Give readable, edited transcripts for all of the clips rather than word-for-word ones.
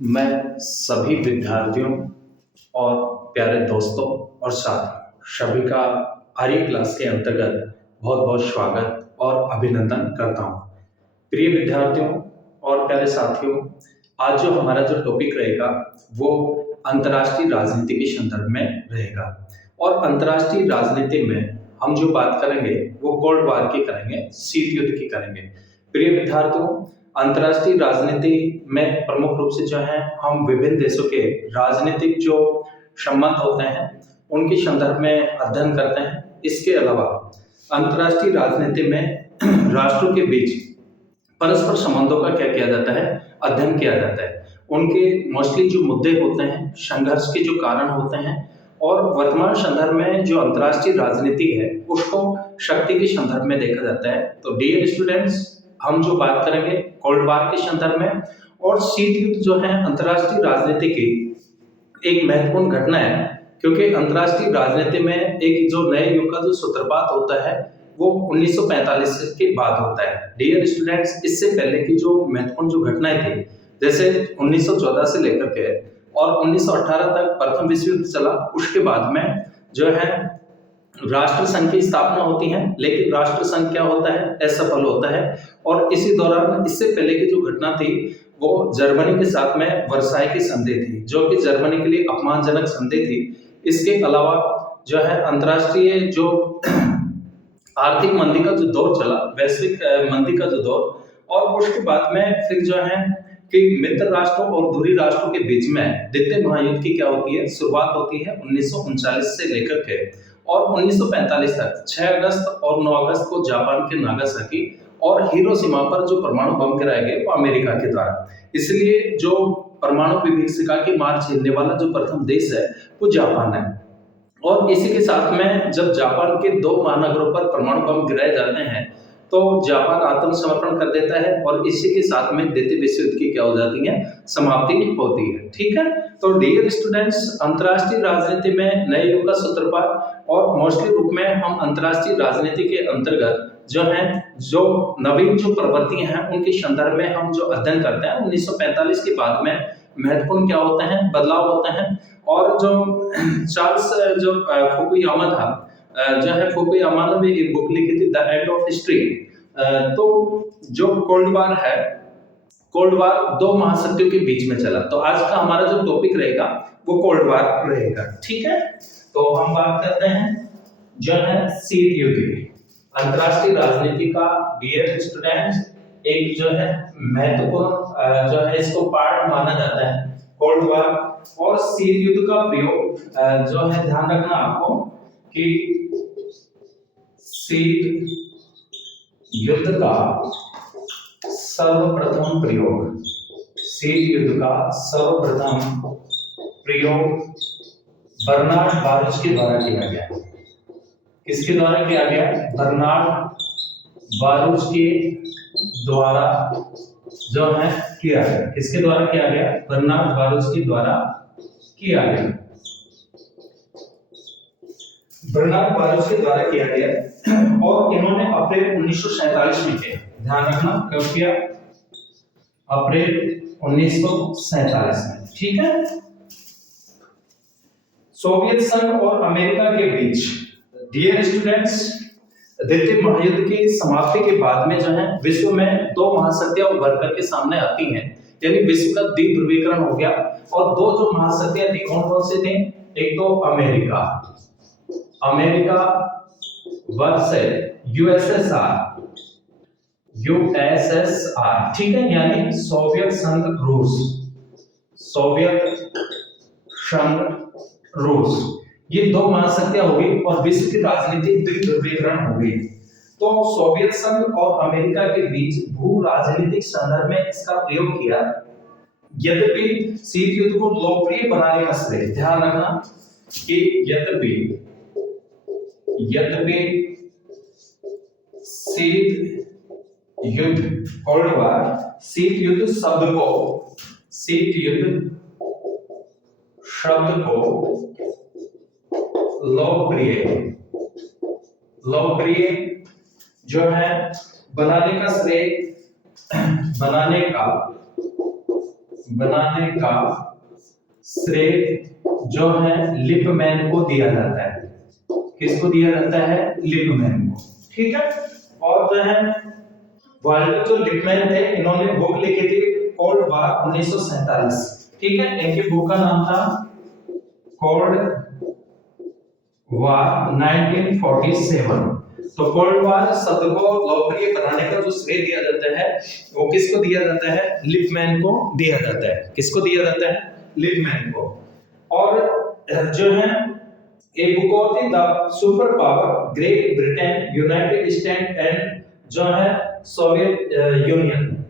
मैं सभी विद्यार्थियों और प्यारे दोस्तों और साथियों सभी का आर्य क्लास के अंतर्गत बहुत बहुत स्वागत और अभिनंदन करता हूँ। प्रिय विद्यार्थियों और प्यारे साथियों, आज जो हमारा जो टॉपिक रहेगा वो अंतर्राष्ट्रीय राजनीति के संदर्भ में रहेगा। और अंतर्राष्ट्रीय राजनीति में हम जो बात करेंगे वो कोल्ड वार की करेंगे, शीत युद्ध की करेंगे। प्रिय विद्यार्थियों, अंतर्राष्ट्रीय राजनीति में प्रमुख रूप से जो है हम विभिन्न देशों के राजनीतिक जो संबंध होते हैं उनके संदर्भ में अध्ययन करते हैं। इसके अलावा अंतर्राष्ट्रीय राजनीति में राष्ट्रों के बीच परस्पर संबंधों का क्या किया जाता है, अध्ययन किया जाता है। उनके मोस्टली जो मुद्दे होते हैं, संघर्ष के जो कारण होते हैं और वर्तमान संदर्भ में जो अंतर्राष्ट्रीय राजनीति है उसको शक्ति के संदर्भ में देखा जाता है। तो डियर स्टूडेंट्स, हम जो बात करेंगे कोल्ड वार के संदर्भ में, और शीत युद्ध जो है अंतर्राष्ट्रीय राजनीति की एक महत्वपूर्ण घटना है, क्योंकि अंतर्राष्ट्रीय राजनीति में एक जो नए युग का जो सूत्रपात होता है वो 1945 के बाद होता है। डियर स्टूडेंट्स, इससे पहले की जो महत्वपूर्ण जो घटनाएं थी, जैसे 1914 से लेकर के और 1918 तक प्रथम विश्व युद्ध चला, उसके बाद में जो है राष्ट्र संघ की स्थापना होती है, लेकिन राष्ट्र संघ क्या होता है, असफल होता है। और इसी दौरान इससे पहले की जो घटना थी वो जर्मनी के साथ में वर्साई की संधि थी, जो कि जर्मनी के लिए अपमानजनक संधि थी। इसके अलावा जो है अंतर्राष्ट्रीय जो आर्थिक मंदी का जो दौर चला, वैश्विक मंदी का जो दौर, और उसके बाद में फिर जो है कि मित्र राष्ट्रों और धुरी राष्ट्रों के बीच में द्वितीय महायुद्ध की क्या होती है, शुरुआत होती है 1939 से लेकर के और 1945 तक। 6 अगस्त और 9 अगस्त को जापान के नागासाकी और हिरोशिमा पर जो परमाणु बम गिराए गए वो अमेरिका के द्वारा। इसलिए जो परमाणु विभीषिका की मार झेलने वाला जो प्रथम देश है वो जापान है। और इसी के साथ में जब जापान के 2 महानगरों पर परमाणु बम गिराए जाते हैं तो जापान आत्मसमर्पण कर देता है और इसी के साथ में द्वितीय विश्व युद्ध की क्या हो जाती है, समाप्ति होती है। ठीक है, तो डियर स्टूडेंट्स, अंतर्राष्ट्रीय राजनीति में नए युग का सूत्रपात और मोस्टली रूप में हम अंतर्राष्ट्रीय राजनीति के अंतर्गत जो है जो नवीन जो प्रवृत्ति हैं उनके संदर्भ में हम जो अध्ययन करते हैं 1945 के बाद में महत्वपूर्ण क्या होते हैं, बदलाव होते हैं। और जो चार्ल्स जो फुकुयामा था, जो है फुकुयामा ने भी एक बुक लिखी थी द एंड ऑफ हिस्ट्री। तो जो कोल्ड वार है, कोल्ड वार 2 महाशक्तियों के बीच में चला। तो आज का हमारा जो टॉपिक रहेगा वो कोल्ड वार रहेगा। ठीक है, तो हम बात करते हैं जो है शीत युद्ध की। अंतर्राष्ट्रीय राजनीति का डियर स्टूडेंट्स एक जो है महत्वपूर्ण जो है इसको पार्ट माना जाता है कोल्ड वार। और शीत युद्ध का प्रयोग जो है ध्यान रखना आपको कि शीत युद्ध का सर्वप्रथम प्रयोग, शीत युद्ध का सर्वप्रथम प्रयोग बर्नार्ड बारूच के द्वारा किया गया। किसके द्वारा किया गया? बर्नार्ड बारूच के द्वारा जो है किया गया। किसके द्वारा किया गया? बर्नार्ड बारूच के द्वारा किया गया। बर्नार्ड बारूच के द्वारा किया गया और इन्होंने अप्रैल 1947 में किया। ध्यान रखना कब किया? अप्रैल 1947 में। ठीक है, सोवियत संघ और अमेरिका के बीच डियर स्टूडेंट्स द्वितीय महायुद्ध की समाप्ति के बाद में जो है विश्व में 2 महाशक्तियां उभर करके सामने आती हैं, यानी विश्व का द्विध्रुवीकरण हो गया। और 2 जो महाशक्तियां थी कौन से थे? एक तो अमेरिका वर्सेस यूएसएसआर, ठीक है, यानी सोवियत संघ रूस। ये 2 महाशक्तियां हो गई और विश्व की राजनीति द्विध्रुवीकरण हो गई। तो सोवियत संघ और अमेरिका के बीच भू राजनीतिक संदर्भ में इसका प्रयोग किया। यद्यपि शीत युद्ध को लोकप्रिय बनाने का श्रेय, ध्यान रखना कि यद्यपि शीत युद्ध कोल्ड वार, शीत युद्ध शब्द को लोकप्रिय जो है बनाने का बनाने का श्रेय जो है लिपमैन को दिया जाता है। किसको दिया जाता है? लिपमैन को। ठीक है। और जो है वाल्टर जो लिपमैन थे, इन्होंने बुक लिखी थी कोल्ड वार 1947। ठीक है। इनकी बुक का नाम था कोल्ड वार 1947। तो कोल्ड वार शब्द को लोकप्रिय बनाने का जो श्रेय दिया जाता है वो किसको दिया जाता है? लिपमैन को दिया जाता है। किसको दिया जाता है? लिपमैन को। और जो है एक बुक और थी the super power great Britain United state and जो है सोवियत यूनियन।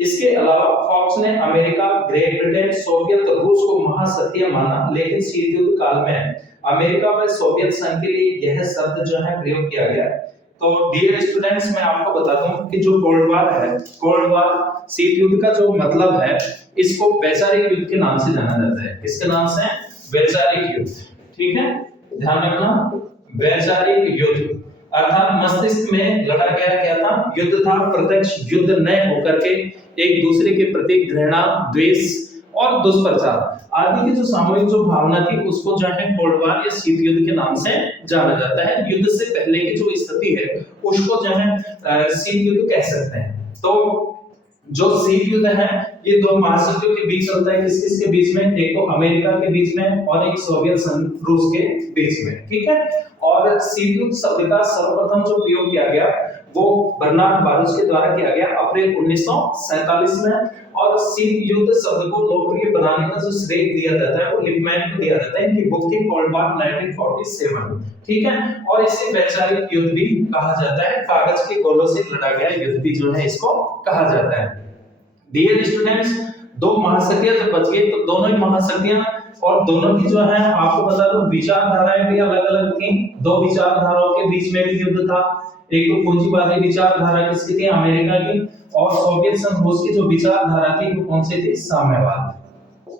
इसके अलावा फॉक्स ने अमेरिका, ग्रेट ब्रिटेन, सोवियत रूस को महाशक्तियां माना, लेकिन शीत युद्ध काल में अमेरिका व सोवियत संघ के लिए यह शब्द जो है प्रयोग किया गया। तो डियर स्टूडेंट्स, मैं आपको बता दूं कि जो कोल्ड वार है, कोल्ड वार शीत युद्ध का जो मतलब है, इसको वैचारिक युद्ध के नाम से जाना जाता है। किसके नाम से? वैचारिक युद्ध। ठीक है, ध्यान रखना, वैचारिक युद्ध अर्थात मस्तिष्क में लड़ा गया क्या था? युद्ध था। प्रत्यक्ष युद्ध न होकर के एक दूसरे के प्रति घृणा, द्वेष और दुष्प्रचार आदि की जो सामूहिक जो भावना थी उसको जो है कोल्ड वार या शीत युद्ध के नाम से जाना जाता है। युद्ध से पहले की जो स्थिति है उसको जो है शीत युद्ध कह सकते हैं। तो जो शीत युद्ध है ये दो महाशक्तियों के बीच चलता है। किस किस के बीच में? एक तो अमेरिका के बीच में और एक सोवियत संघ रूस के बीच में। ठीक है। और शीत युद्ध शब्द का सर्वप्रथम जो प्रयोग किया गया वो बर्नार्ड बारूच के द्वारा किया गया अप्रैल 1947 में। और शीत युद्ध शब्द को लोकप्रिय बनाने का जो श्रेय दिया जाता है वो लिपमैन को दिया जाता है। इनकी बुक थी कोल्ड वार 1947। ठीक है। और इसे वैचारिक युद्ध भी कहा जाता है। कागज के गोलों से लड़ा गया युद्ध भी जो है इसको कहा जाता है। डियर स्टूडेंट्स, दो महाशक्तियां जब बच गई तो दोनों ही महाशक्तियां और दोनों की जो है आपको बता दूं विचारधाराएं भी अलग अलग थी। दो विचारधाराओं के बीच में भी युद्ध था। एक तो पूंजीवादी विचारधारा किसकी थी? अमेरिका की। और सोवियत संघ रूस की जो विचारधारा थी वो कौन सी थी? साम्यवाद।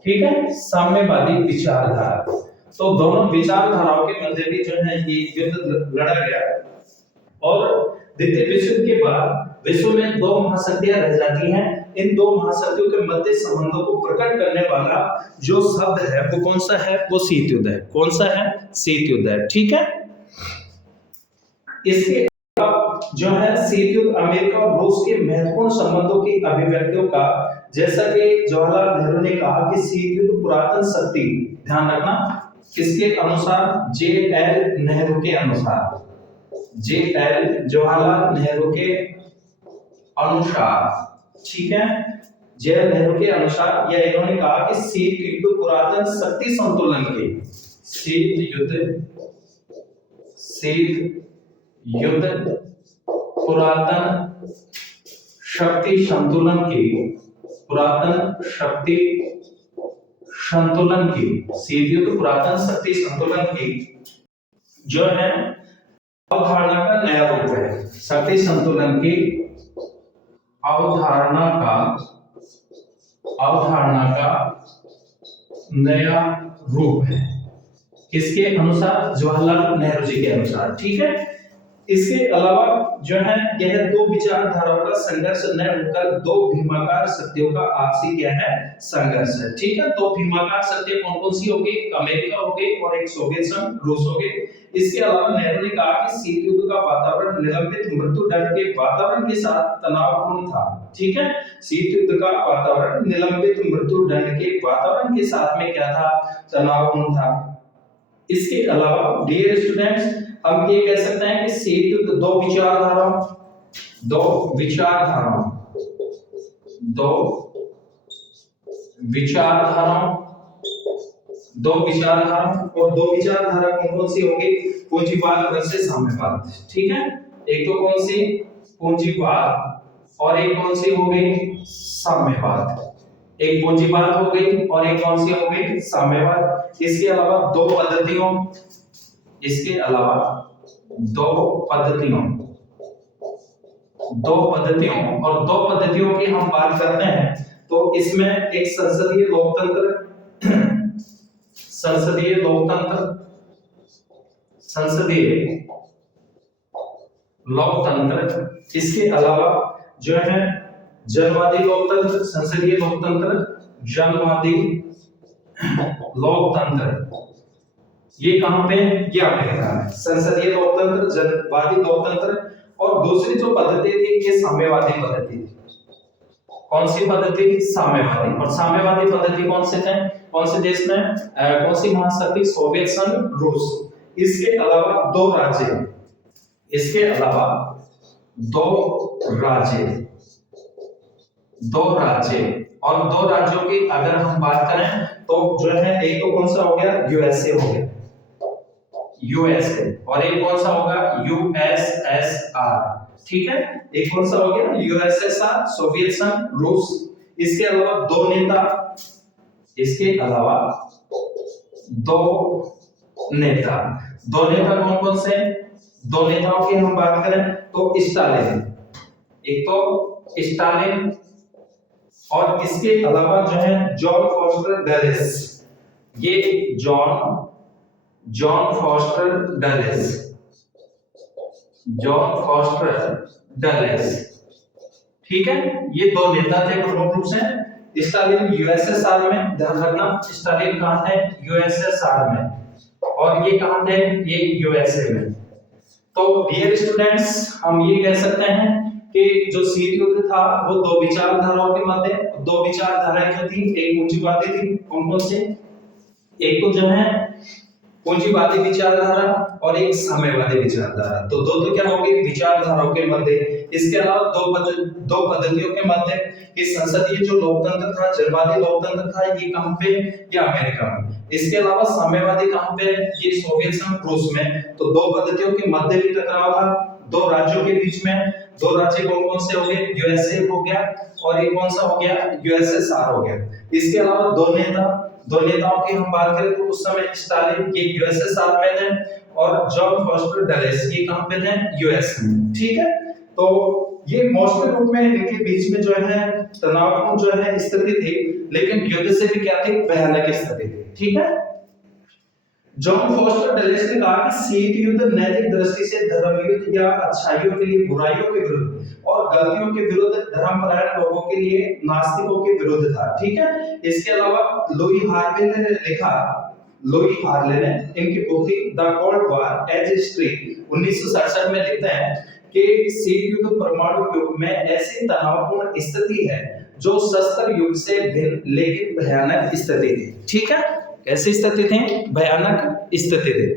ठीक है, साम्यवादी विचारधारा। तो दोनों विचारधाराओं के मध्य भी जो है ये युद्ध लड़ा गया। और द्वितीय विश्व युद्ध के बाद विश्व में दो महाशक्तियां रह जाती हैं। इन दो महाशक्तियों के मध्य संबंधों को प्रकट करने वाला जो शब्द है वो कौन सा है? वो शीत युद्ध है। कौन सा है? शीत युद्ध है। ठीक है। इसके अलावा जो है शीत युद्ध अमेरिका और रूस के महत्वपूर्ण संबंधों की अभिव्यक्तियों का, जैसा कि जवाहरलाल नेहरू ने कहा कि शीत युद्ध पुरातन शक्ति, ध्यान रखना किसके अनुसार? जे.एल. नेहरू के अनुसार, जे.एल. जवाहरलाल नेहरू के अनुसार। ठीक है, जे.एल. नेहरू के अनुसार या इन्होंने कहा कि शीत युद्ध पुरातन शक्ति संतुलन के, शीत युद्ध पुरातन शक्ति संतुलन की, पुरातन शक्ति संतुलन की, शीत युद्ध पुरातन शक्ति संतुलन की जो है अवधारणा का नया रूप है। शक्ति संतुलन की अवधारणा का नया रूप है। किसके अनुसार? जवाहरलाल नेहरू जी के अनुसार। ठीक है। इसके अलावा जो है यह दो विचारधाराओं का संघर्ष न होकर दो भीमाकार शक्तियों का आपसी क्या है? संघर्ष है। ठीक है। तो भीमाकार शक्तियां कौन कौन सी होगी? अमेरिका हो गई और एक सोवियत संघ रूस हो गई। इसके अलावा नेहरू ने कहा कि शीत युद्ध का वातावरण निलंबित मृत्युदंड के वातावरण के साथ तनावपूर्ण था। ठीक है। शीत युद्ध का वातावरण निलंबित मृत्युदंड के वातावरण के साथ में क्या था? तनावपूर्ण था। इसके अलावा डियर स्टूडेंट्स, हम ये कह सकते हैं कि शीत युद्ध दो विचारधाराओं और दो विचारधारा कौन सी होगी? पूंजीवाद वर्सेस साम्यवाद। ठीक है। एक तो कौन सी? पूंजीवाद और एक कौन सी हो गई? साम्यवाद। एक पूंजीवाद हो गई और एक कौन सी हो गई? साम्यवाद। इसके अलावा दो पद्धतियों की हम बात करते हैं तो इसमें एक संसदीय लोकतंत्र, इसके अलावा जो है जनवादी लोकतंत्र, संसदीय लोकतंत्र जनवादी लोकतंत्र, ये कहां पे, ये अमेरिका में। संसदीय लोकतंत्र, जनवादी लोकतंत्र, और दूसरी जो पद्धति थी ये साम्यवादी पद्धति थी। कौन सी पद्धति? साम्यवादी। और साम्यवादी पद्धति कौन से थे, कौन से देश में, कौन सी महाशक्ति? सोवियत संघ, रूस। इसके अलावा दो राज्य, इसके अलावा दो राज्य और दो राज्यों की अगर हम बात करें तो जो है एक तो कौन सा हो गया, यूएसए हो गया, यूएसए, और एक कौन सा होगा, यूएसएसआर। ठीक है, एक कौन सा हो गया, यूएसएसआर, सोवियत संघ, रूस। इसके अलावा दो नेता, इसके अलावा दो नेता कौन कौन से? दो नेताओं की हम बात करें तो स्टालिन, एक तो स्टालिन, और इसके अलावा जो है जॉन फॉस्टर डलेस। ये जॉन फॉस्टर डलेस। ठीक है, ये दो नेता थे प्रमुख रूप से। स्टालिन यूएसएसआर में, ध्यान रखना स्टालिन कहां थे, यूएसएसआर में, और ये कहां थे, ये यूएसए में। तो डियर स्टूडेंट्स, हम ये कह सकते हैं कि जो शीत युद्ध था वो दो विचारधाराओं के मध्य, दो विचारधाराएं जो थी, एक पूंजीवादी थी, कौन कौन से, एक तो जो है पूंजीवादी विचारधारा और एक साम्यवादी विचारधारा। तो दो क्या होगी, विचारधाराओं के मध्य। इसके अलावा दो पद्धतियों के मध्य। ये संसदीय जो लोकतंत्र था, जनवादी लोकतंत्र था, ये कहां पे, ये अमेरिका में। इसके अलावा साम्यवादी कहां पे, ये सोवियत संघ, रूस में। तो दो पद्धतियों के मध्य भी टकराव था, दो राज्यों के बीच में। दो राज्य कौन कौन से हो गए, यूएसए हो गया, और एक कौन सा हो गया, यूएसएसआर हो गया। इसके अलावा दो नेताओं की हम बात करें तो उस समय स्टालिन ये यूएसएसआर में थे, और जॉन फॉस्टर डलेस ये कहां पे थे, यूएस में। ठीक है, तो ये मौसमी रूप में इनके बीच में जो है तनावपूर्ण जो है स्थिति थी, लेकिन युद्ध से भी क्या थी, भयानक स्थिति थी। ठीक है, जॉन फॉस्टर डलेस ने कहा कि शीत युद्ध नैतिक दृष्टि से धर्म युद्ध या अच्छाइयों के लिए बुराइयों के विरुद्ध और गलतियों के विरुद्ध, धर्मपरायण लोगों के लिए नास्तिकों के विरुद्ध था। ठीक है, इसके अलावा लुई हार्ले ने लिखा, लुई हार्ले ने इनकी पुस्तक the cold war as history 1967 में लिखते हैं कि शीत युद्ध परमाणु युग में ऐसी तनावपूर्ण स्थिति है जो शस्त्र युग से भिन्न लेकिन भयानक स्थिति थी। ठीक है, कैसी स्थिति थी, भयानक स्थिति थी।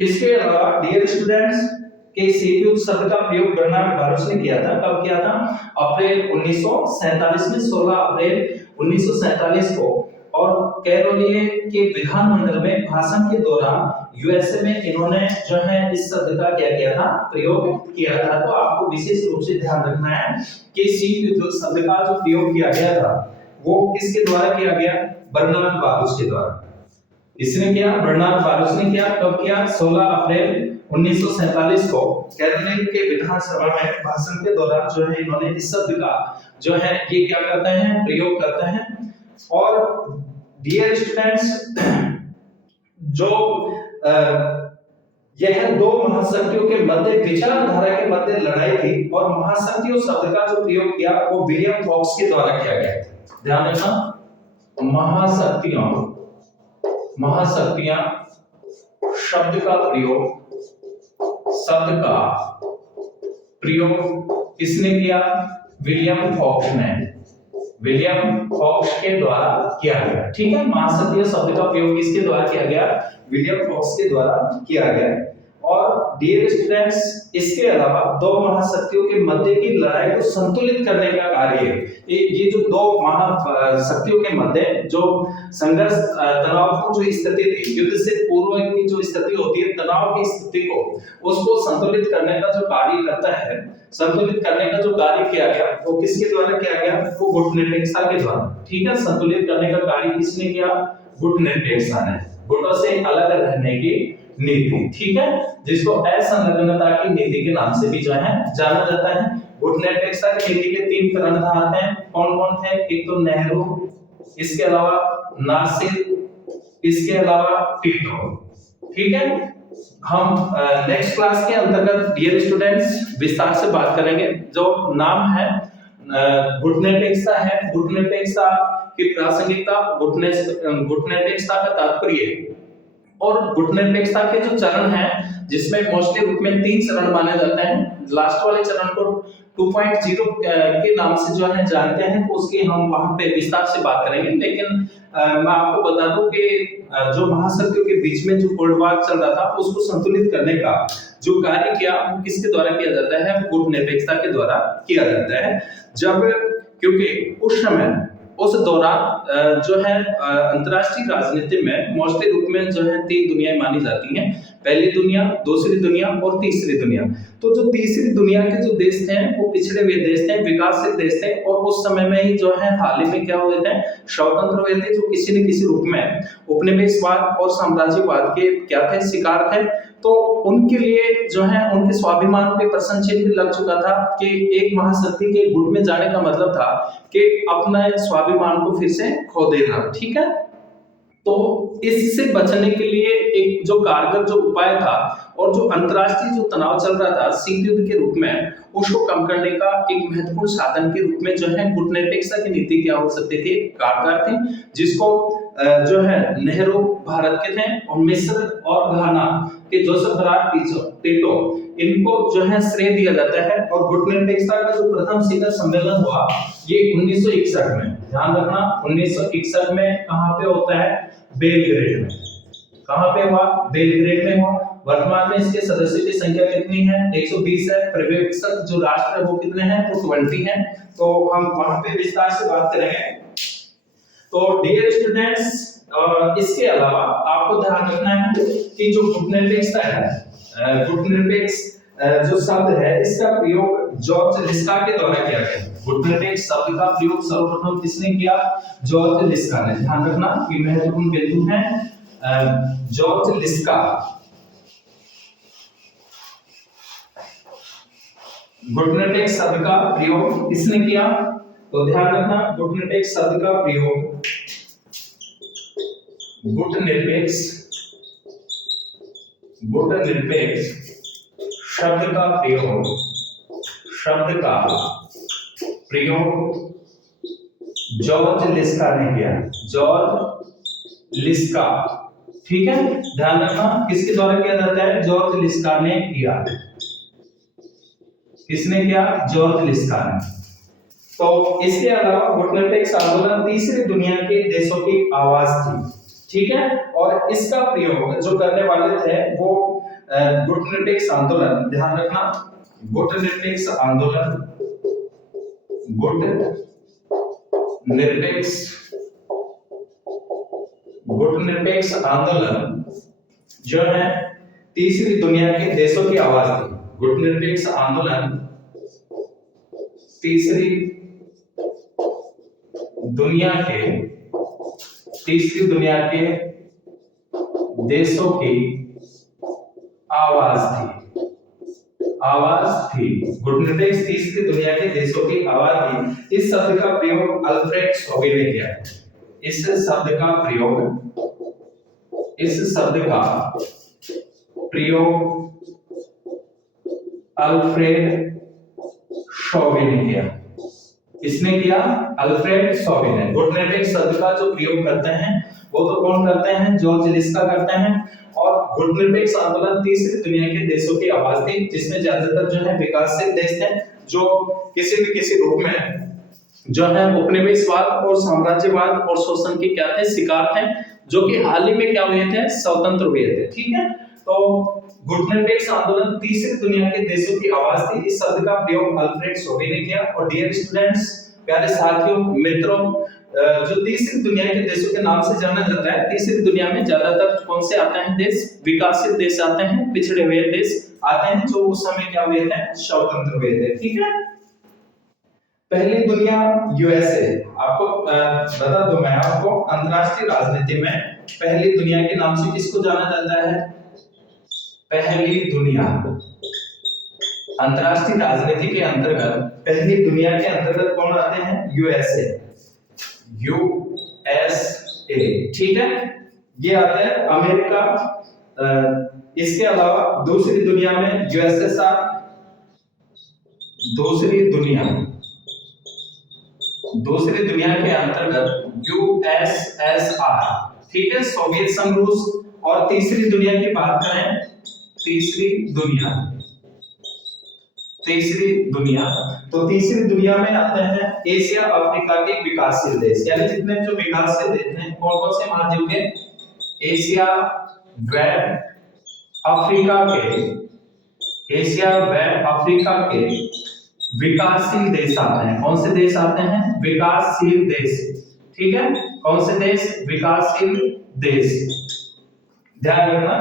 इसके अलावा डियर स्टूडेंट्स के शीत युद्ध शब्द का प्रयोग बर्नार्ड बारूच ने किया था। कब किया था, अप्रैल 1947 में, 16 अप्रैल 1947 को। और कैरोलिए के विधानमंडल में भाषण के दौरान यूएसए में इन्होंने जो है इस शब्द का क्या किया था, प्रयोग किया था। तो आपको विशेष रूप से ध्यान रखना है कि शीत युद्ध शब्द का जो प्रयोग किया गया था वो किसके द्वारा किया गया, बर्नार्ड बारूच के द्वारा। इसने किया, बर्नार्ड बारूच ने किया। कब किया, 16 अप्रैल 1947 को कैरोलिन के विधानसभा में भाषण के दौरान जो है इन्होंने इस शब्द का जो है ये क्या करते हैं, प्रयोग करते हैं। और डियर स्टूडेंट्स, जो यह दो महाशक्तियों के मध्य, विचारधारा के मध्य लड़ाई थी, और महाशक्तियों शब्द का जो प्रयोग किया वो विलियम फॉक्स के द्वारा किया गया था। ध्यान रखना, महाशक्तियां शब्द का प्रयोग किसने किया, विलियम फॉक्स ने, विलियम फॉक्स के द्वारा किया गया। ठीक है, महाशक्तियों शब्द का प्रयोग किसके द्वारा किया गया, विलियम फॉक्स के द्वारा किया गया। और डियर स्टूडेंट्स, इसके अलावा दो महाशक्तियों के मध्य की लड़ाई को संतुलित करने का कार्य है। ये जो दो महाशक्तियों के मध्य जो संघर्ष, तनावपूर्ण जो स्थिति थी, युद्ध से पूर्व की जो स्थिति होती है, तनाव की स्थिति को, उसको संतुलित करने का जो कार्य करता है, संतुलित करने का जो कार्य किया गया वो किसके द्वारा किया गया, वो गुटनेटेक्सा के द्वारा। ठीक है, संतुलित करने का कार्य किसने किया, गुटनेटेक्सा ने, गुटों से अलग रहने की नीति। ठीक है, जिसको असंलग्नता की नीति के नाम से भी जो है जाना जाता है। गुटनेटेक्सा की नीति के 3 प्रणेता आते हैं, कौन कौन थे, एक तो नेहरू, इसके अलावा नासिर, इसके अलावा टिटो। ठीक है, हम नेक्स्ट क्लास के अंतर्गत डियर स्टूडेंट्स विस्तार से बात करेंगे। जो नाम है गुटनिरपेक्षता है। गुटनिरपेक्षता की प्रासंगिकता, गुटनिरपेक्षता का तात्पर्य और गुटनिरपेक्षता के जो चरण हैं, जिसमें मोस्टली रूप में 3 चरण माने जाते हैं। लास्ट वाले चरण को 2.0 के नाम से जो है जानते हैं, तो उसकी हम वहां पे विस्तार से बात करेंगे। लेकिन मैं आपको बता दूं कि जो महासत्यों के बीच में जो कोल्ड वॉर चल रहा था, उसको संतुलित करने का जो कार्य किया, वो किसके द्वारा किया जाता है? गुटनिरपेक्षता के द्वारा किया जाता है। जब क्योंकि उस समय उस दौरान जो है अंतर्राष्ट्रीय राजनीति में मोस्टली रूप में जो है 3 दुनियाएं मानी जाती हैं। पहली दुनिया, दूसरी दुनिया और तीसरी दुनिया। तो जो तीसरी दुनिया के जो देश थे, वो पिछड़े हुए देश थे, विकासशील देश थे, और उस समय में ही जो है हाल ही में क्या हुए थे? स्वतंत्र हुए थे, जो किसी न किसी रूप में उपनिवेशवाद और साम्राज्यवाद के क्या थे? शिकार थे। तो उनके लिए जो है उनके स्वाभिमान पे प्रश्न चिन्ह लग चुका था कि एक महाशक्ति के गुट में जाने का मतलब था कि अपना स्वाभिमान को फिर से खो देना। ठीक है, तो इससे बचने के लिए एक जो कारगर जो उपाय था और जो अंतर्राष्ट्रीय जो तनाव चल रहा था शीत युद्ध के रूप में, उसको कम करने का एक महत्वपूर्ण साधन के रूप में जो है गुटनिरपेक्षता की नीति क्या हो सकती थी? कारगर थी, जिसको जो है नेहरू भारत के थे, और मिस्र और घाना के जोसेफ बराट टिटो, इनको जो है श्रेय दिया जाता है। और गुटनिरपेक्षता का जो प्रथम शिखर सम्मेलन हुआ, ये 1961 में, ध्यान रखना 1961 में कहां पे होता है? बेलग्रेड में। कहां पे हुआ? बेलग्रेड में हुआ। वर्तमान में इसके सदस्यों की संख्या कितनी है? 120 है। पर्यवेक्षक जो राष्ट्र है वो कितने हैं? वो 20 हैं। तो हम वहां पे विस्तार से बात करेंगे। तो डियर स्टूडेंट्स, इसके अलावा आपको ध्यान रखना है कि जो गुटनिरपेक्षता है, गुटनिरपेक्ष जो शब्द है, इसका प्रयोग जॉर्ज लिस्का के द्वारा किया गया। गुटनिरपेक्ष शब्द का प्रयोग सर्वप्रथम किसने किया? जॉर्ज लिस्का ने। ध्यान रखना कि महत्वपूर्ण बिंदु है, जॉर्ज लिस्का। गुटनिरपेक्ष शब्द का प्रयोग किसने किया? तो ध्यान रखना, गुटनिरपेक्ष शब्द का प्रयोग, गुटनिरपेक्ष शब्द का प्रयोग जॉर्ज लिस्का ने किया। जॉर्ज लिस्का, ठीक है, ध्यान रखना किसके द्वारा किया जाता है? जॉर्ज लिस्का ने किया। किसने किया? जॉर्ज लिस्का ने। तो इसके अलावा गुटनिरपेक्ष आंदोलन तीसरी दुनिया के देशों की आवाज थी। ठीक है, और इसका प्रयोग जो करने वाले थे वो गुटनिरपेक्ष आंदोलन, ध्यान रखना, गुटनिरपेक्ष आंदोलन, गुटनिरपेक्ष आंदोलन जो है तीसरी दुनिया के देशों की आवाज थी। गुटनिरपेक्ष आंदोलन तीसरी दुनिया के देशों की आवाज थी। गुटनिरपेक्ष तीसरी दुनिया के देशों की आवाज थी। इस शब्द का प्रयोग अल्फ्रेड शोबे ने किया। इस शब्द का प्रयोग अल्फ्रेड शोबे ने किया। किसने किया? अल्फ्रेड शोबे ने। गुटनिरपेक्ष शब्द का जो प्रयोग करते हैं वो तो कौन करते हैं? जॉर्ज लिस्का करते हैं। और गुटनिरपेक्ष आंदोलन तीसरी दुनिया के देशों की आवाज थी, जिसमें ज्यादातर जो है विकासशील देश थे, जो किसी न किसी रूप में जो है उपनिवेशवाद और साम्राज्यवाद और शोषण के क्या थे? शिकार थे, जो कि हाल ही में क्या हुए थे? स्वतंत्र हुए थे। ठीक है, तो गुटनिरपेक्ष आंदोलन तीसरी दुनिया के देशों की आवाज थी। इस शब्द का प्रयोग अल्फ्रेड शोबे ने किया। और डियर स्टूडेंट्स, प्यारे साथियों, मित्रों, जो तीसरी दुनिया के देशों के नाम से जाना जाता है, तीसरी दुनिया में ज्यादातर कौन से आते हैं देश? विकासशील देश आते हैं, पिछड़े हुए देश आते हैं, जो उस समय क्या हुए थे? स्वतंत्र हुए थे। ठीक है, पहली दुनिया यूएसए। आपको बता दूं मैं आपको, अंतरराष्ट्रीय राजनीति में पहली दुनिया के नाम से किसको जाना जाता है? पहली दुनिया। अंतरराष्ट्रीय राजनीति के अंतर्गत पहली दुनिया के अंतर्गत कौन आते हैं? यूएसए। ठीक है, ये आते हैं अमेरिका। इसके अलावा दूसरी दुनिया में यूएसएसआर, दूसरी दुनिया दूसरी दुनिया के अंतर्गत यूएसएसआर, ठीक है, सोवियत संघ रूस। और तीसरी दुनिया की बात करें, तीसरी दुनिया, तीसरी दुनिया, तो तीसरी दुनिया में आते हैं एशिया अफ्रीका के विकासशील देश, यानी जितने जो विकासशील देश हैं कौन कौन से महाद्वीप के, एशिया व अफ्रीका के, एशिया व अफ्रीका के विकासशील देश आते हैं। कौन से देश आते हैं, विकासशील देश, ठीक है, कौन से देश, विकासशील देश। ध्यान रखना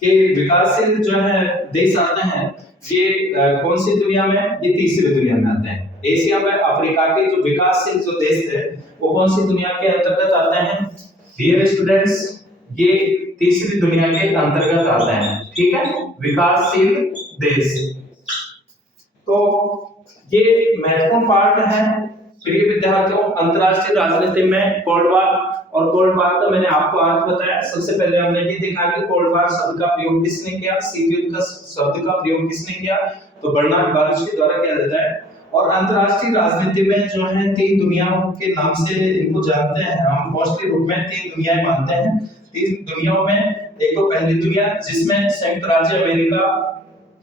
कि विकासशील जो है देश आते हैं ये कौन सी दुनिया में, ये तीसरी दुनिया में आते हैं। एशिया व अफ्रीका के जो विकासशील जो देश थे वो कौन सी दुनिया के अंतर्गत आते हैं, डियर स्टूडेंट्स, ये तीसरी दुनिया के अंतर्गत आते हैं, ठीक है, विकासशील देश। तो ये महत्वपूर्ण पार्ट है प्रिय विद्यार्थियों अंतरराष्ट्रीय राजनीति में कोल्ड वार। और कोल्ड वार का मैंने आपको आज बताया, सबसे पहले हमने ये देखा कि कोल्ड वार शब्द का प्रयोग किसने किया, शीत युद्ध का शब्द का प्रयोग किसने किया, तो बर्नार्ड बारुच के द्वारा किया जाता है। और अंतरराष्ट्रीय राजनीति में जो है तीन दुनियाओं के नाम से इनको जानते हैं हम, मोस्टली रूप में तीन दुनियाएं मानते हैं। तीन दुनियाओं में एक तो पहली दुनिया जिसमें संयुक्त राज्य अमेरिका,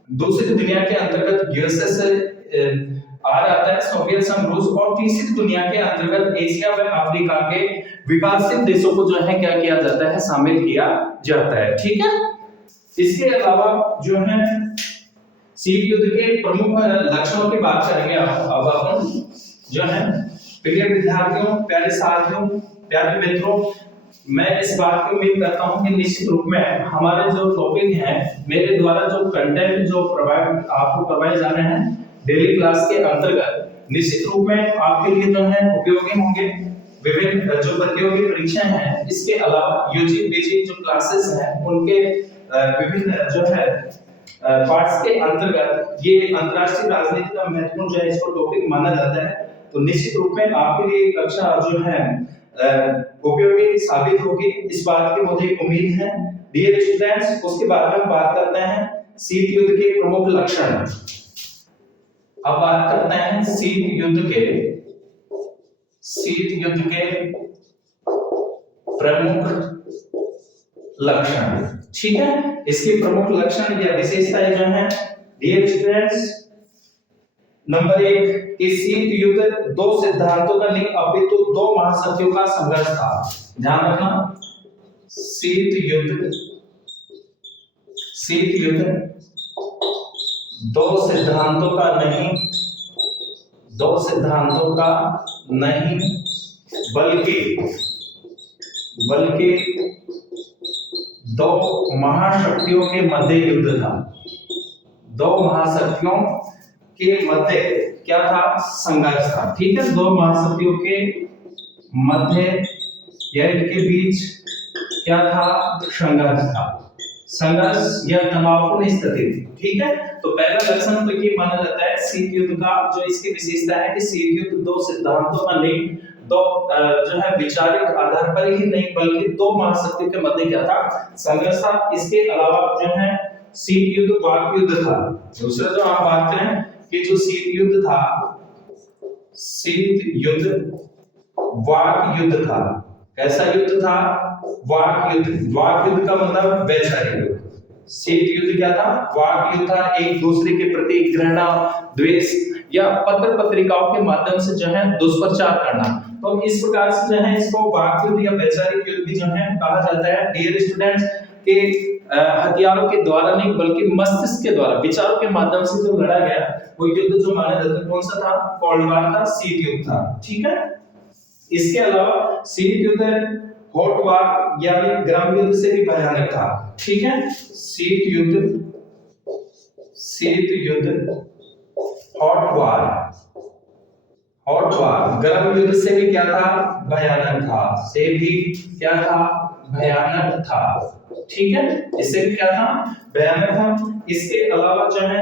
दूसरी दुनिया के अंतर्गत यूएसएसआर आता है, सोवियत संघ रूस, और तीसरी दुनिया के अंतर्गत एशिया व अफ्रीका के विकासशील देशों को जो है क्या किया जाता है, शामिल किया जाता है, ठीक है। इसके अलावा जो है शीत युद्ध के प्रमुख लक्षणों की बात करेंगे अब अपन जो है। प्रिय विद्यार्थियों, प्यारे साथियों, प्यारे मित्रों, मैं इस बात की उम्मीद करता हूं कि निश्चित रूप में हमारे जो टॉपिक हैं, मेरे द्वारा जो कंटेंट जो प्रोवाइड आपको करवाए जा रहे हैं डेली क्लास के अंतर्गत, निश्चित रूप में आपके लिए जो है उपयोगी होंगे। विभिन्न जो प्रतियोगी परीक्षाएं हैं, इसके अलावा यूजी पीजी जो क्लासेस हैं उनके विभिन्न जो है पार्ट्स के अंतर्गत ये अंतरराष्ट्रीय राजनीति का महत्वपूर्ण जो है इसको टॉपिक माना जाता है। तो निश्चित रूप में आपके लिए कक्षा जो है उपयोगी साबित होगी, इस बात की मुझे उम्मीद है। डियर स्टूडेंट्स, उसके बाद में हम बात करते हैं शीत युद्ध के प्रमुख लक्षण। अब बात करते हैं शीत युद्ध के प्रमुख लक्षण, ठीक है। इसके प्रमुख लक्षण या विशेषताएं जो हैं, डियर स्टूडेंट्स, नंबर 1 कि शीत युद्ध दो सिद्धांतों का नहीं अपितु दो महाशक्तियों का संघर्ष था। ध्यान रखना, शीत युद्ध दो सिद्धांतों का नहीं बल्कि दो महाशक्तियों के मध्य युद्ध था। दो महाशक्तियों के मध्य क्या था, संघर्ष था, ठीक है। दो महाशक्तियों के मध्य या इनके बीच क्या था, संघर्ष था, संघर्ष या तनावपूर्ण स्थिति थी, ठीक है। तो पहला लक्षण तो ये माना जाता है शीत युद्ध का, जो इसकी विशेषता है कि शीत युद्ध दो सिद्धांतों का नहीं, दो जो है वैचारिक आधार पर ही नहीं बल्कि दो महाशक्तियों के मध्य क्या था, संघर्ष था। इसके अलावा जो है शीत युद्ध वाक युद्ध था। दूसरा जो आप बात करें कि जो शीत युद्ध था, शीत युद्ध वाक युद्ध था। कैसा युद्ध था, वाक युद्ध। वाक युद्ध का मतलब वैचारिक युद्ध। शीत युद्ध क्या था, वाक युद्ध था, एक दूसरे के प्रति घृणा, द्वेष या पत्र पत्रिकाओं के माध्यम से जो है दुष्प्रचार करना। तो इस प्रकार से जो है इसको वाक युद्ध या वैचारिक युद्ध भी जो है कहा जाता है। डियर स्टूडेंट्स, के हथियारों के द्वारा नहीं बल्कि मस्तिष्क के द्वारा, विचारों के माध्यम से जो लड़ा गया वो युद्ध जो माना जाता है कौन सा था, कोल्ड वार था, शीत युद्ध था, ठीक है। इसके अलावा शीत युद्ध हॉट वार यानी गर्म युद्ध से भी भयानक था, ठीक है। शीत युद्ध हॉट वार गर्म युद्ध से भी क्या था, भयानक था, से भी क्या था, भयानक था, ठीक है। इससे भी क्या था, भयानक था। इसके अलावा जो है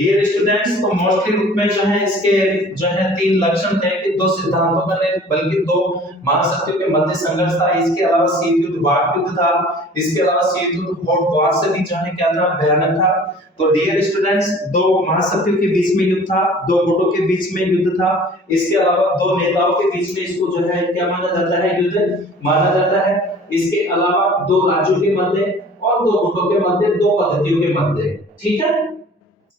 डियर स्टूडेंट्स, तो मोस्टली रूप में जो है इसके जो है तीन लक्षण थे कि दो सिद्धांतों का नहीं बल्कि दो महाशक्तियों के मध्य संघर्ष था। इसके अलावा शीत युद्ध, वाक युद्ध था। इसके अलावा शीत युद्ध होट वार से भी जो है क्या था, भयानक था। तो डियर स्टूडेंट्स, दो महाशक्तियों के बीच में युद्ध था, दो गुटों के बीच में युद्ध था। इसके अलावा दो नेताओं के बीच में इसको जो है क्या माना जाता है, युद्ध माना जाता है। इसके अलावा दो राज्यों के मध्य और दो गुटों के मध्य, दो पद्धतियों के मध्य। ठीक है,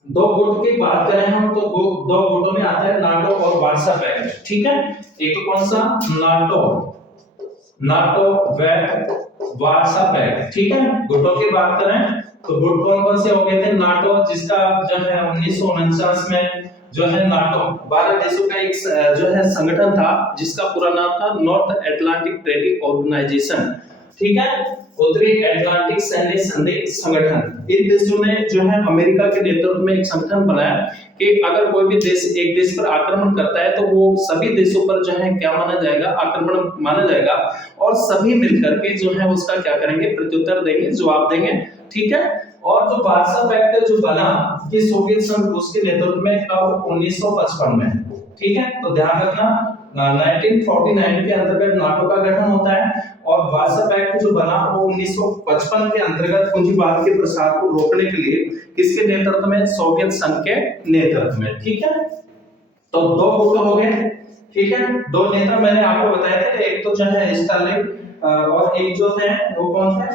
दो गुट की बात करें हम तो दो गुटों में आता है नाटो और वार्सा पैक्ट। ठीक है, एक तो कौन सा, नाटो व वार्सा पैक्ट। ठीक है, गुटों की बात करें तो गुट कौन कौन से हो गए थे, नाटो जिसका जो है 1949 में जो है नाटो 12 देशों का एक जो है संगठन था जिसका पूरा नाम था नॉर्थ अटलांटिक ट्रेडिंग ऑर्गेनाइजेशन। ठीक है, उत्तरी अटलांटिक सैन्य संधि संगठन। इन देशों ने जो है अमेरिका के नेतृत्व में एक संगठन बनाया कि अगर कोई भी देश एक देश पर आक्रमण करता है तो वो सभी देशों पर जो है क्या माना जाएगा, आक्रमण माना जाएगा और सभी मिलकर के जो है उसका क्या करेंगे, प्रत्युत्तर देंगे, जवाब देंगे। ठीक है, और जो वार्सा पैक्ट जो बना कि सोवियत संघ उसके नेतृत्व में कब, 1955 में। ठीक है, तो ध्यान रखना 1949 के अंतर्गत नाटो का गठन होता है और वार्सा पैक्ट जो बना वो 1955 के अंतर्गत पूंजीवाद के प्रसार को रोकने के लिए किसके नेतृत्व में, सोवियत संघ के नेतृत्व में। ठीक है, तो दो गुट हो गए। ठीक है, दो नेता मैंने आपको बताए थे, एक तो जो है स्टालिन और एक जो थे वो कौन थे,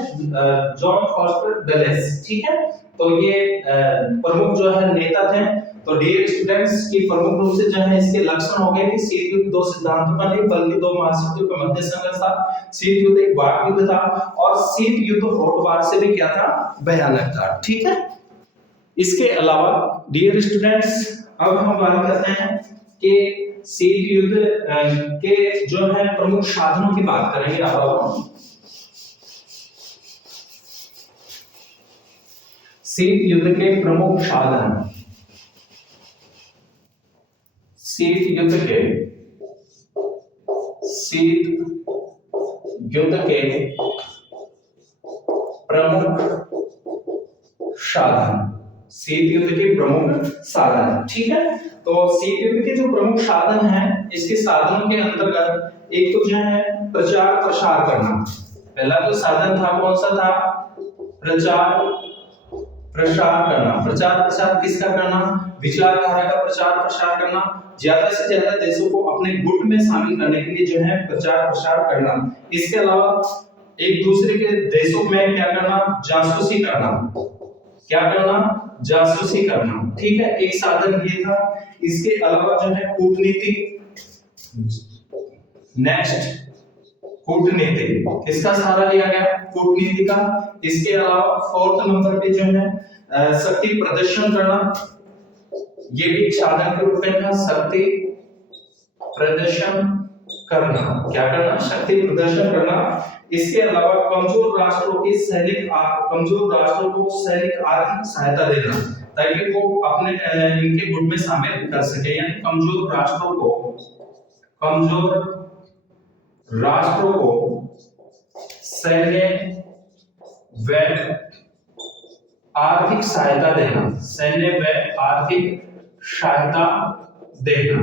जॉन फॉस्टर डलेस। ठीक है, तो ये प्रमुख जो है नेता थे। तो डियर स्टूडेंट्स की प्रमुख रूप से जो है इसके लक्षण हो गए कि शीत युद्ध दो सिद्धांतों का नहीं बल्कि दो महाशक्तियों के मध्य संघर्ष था। शीत युद्ध एक वाक युद्ध था और शीत युद्ध होट वार से भी क्या था, भयानक था। ठीक है, इसके अलावा डियर स्टूडेंट्स अब हम बात करते हैं कि शीत युद्ध के जो है प्रमुख साधनों की बात करेंगे। अब शीत युद्ध के प्रमुख साधन, शीत युद्ध के प्रमुख साधन, शीत युद्ध के प्रमुख साधन। ठीक है, तो शीत युद्ध के जो प्रमुख साधन हैं, इसके साधनों के अंतर्गत एक तो जो है प्रचार प्रसार करना। पहला जो साधन था कौन सा था, प्रचार प्रसार करना। प्रचार प्रसार किसका करना, विचारधारा का प्रचार प्रसार करना, ज्यादा से ज्यादा देशों को अपने गुट में शामिल करने के लिए जो है प्रचार प्रसार करना। इसके अलावा एक दूसरे के देशों में क्या करना, जासूसी करना। क्या करना, जासूसी करना। ठीक है, एक साधन ये था। इसके अलावा जो है कूटनीति, नेक्स्ट कूटनीति, किसका सहारा लिया गया, कूटनीति का। इसके अलावा फोर्थ नंबर पे जो है शक्ति प्रदर्शन करना, ये भी साधन के रूप में था, शक्ति प्रदर्शन करना। क्या करना, शक्ति प्रदर्शन करना। इसके अलावा कमजोर राष्ट्रों को सैनिक आर्थिक सहायता देना ताकि वो अपने इनके गुट में शामिल कर सके। यानी कमजोर राष्ट्रों को सैन्य व आर्थिक सहायता देना, सैन्य व आर्थिक सहायता देना।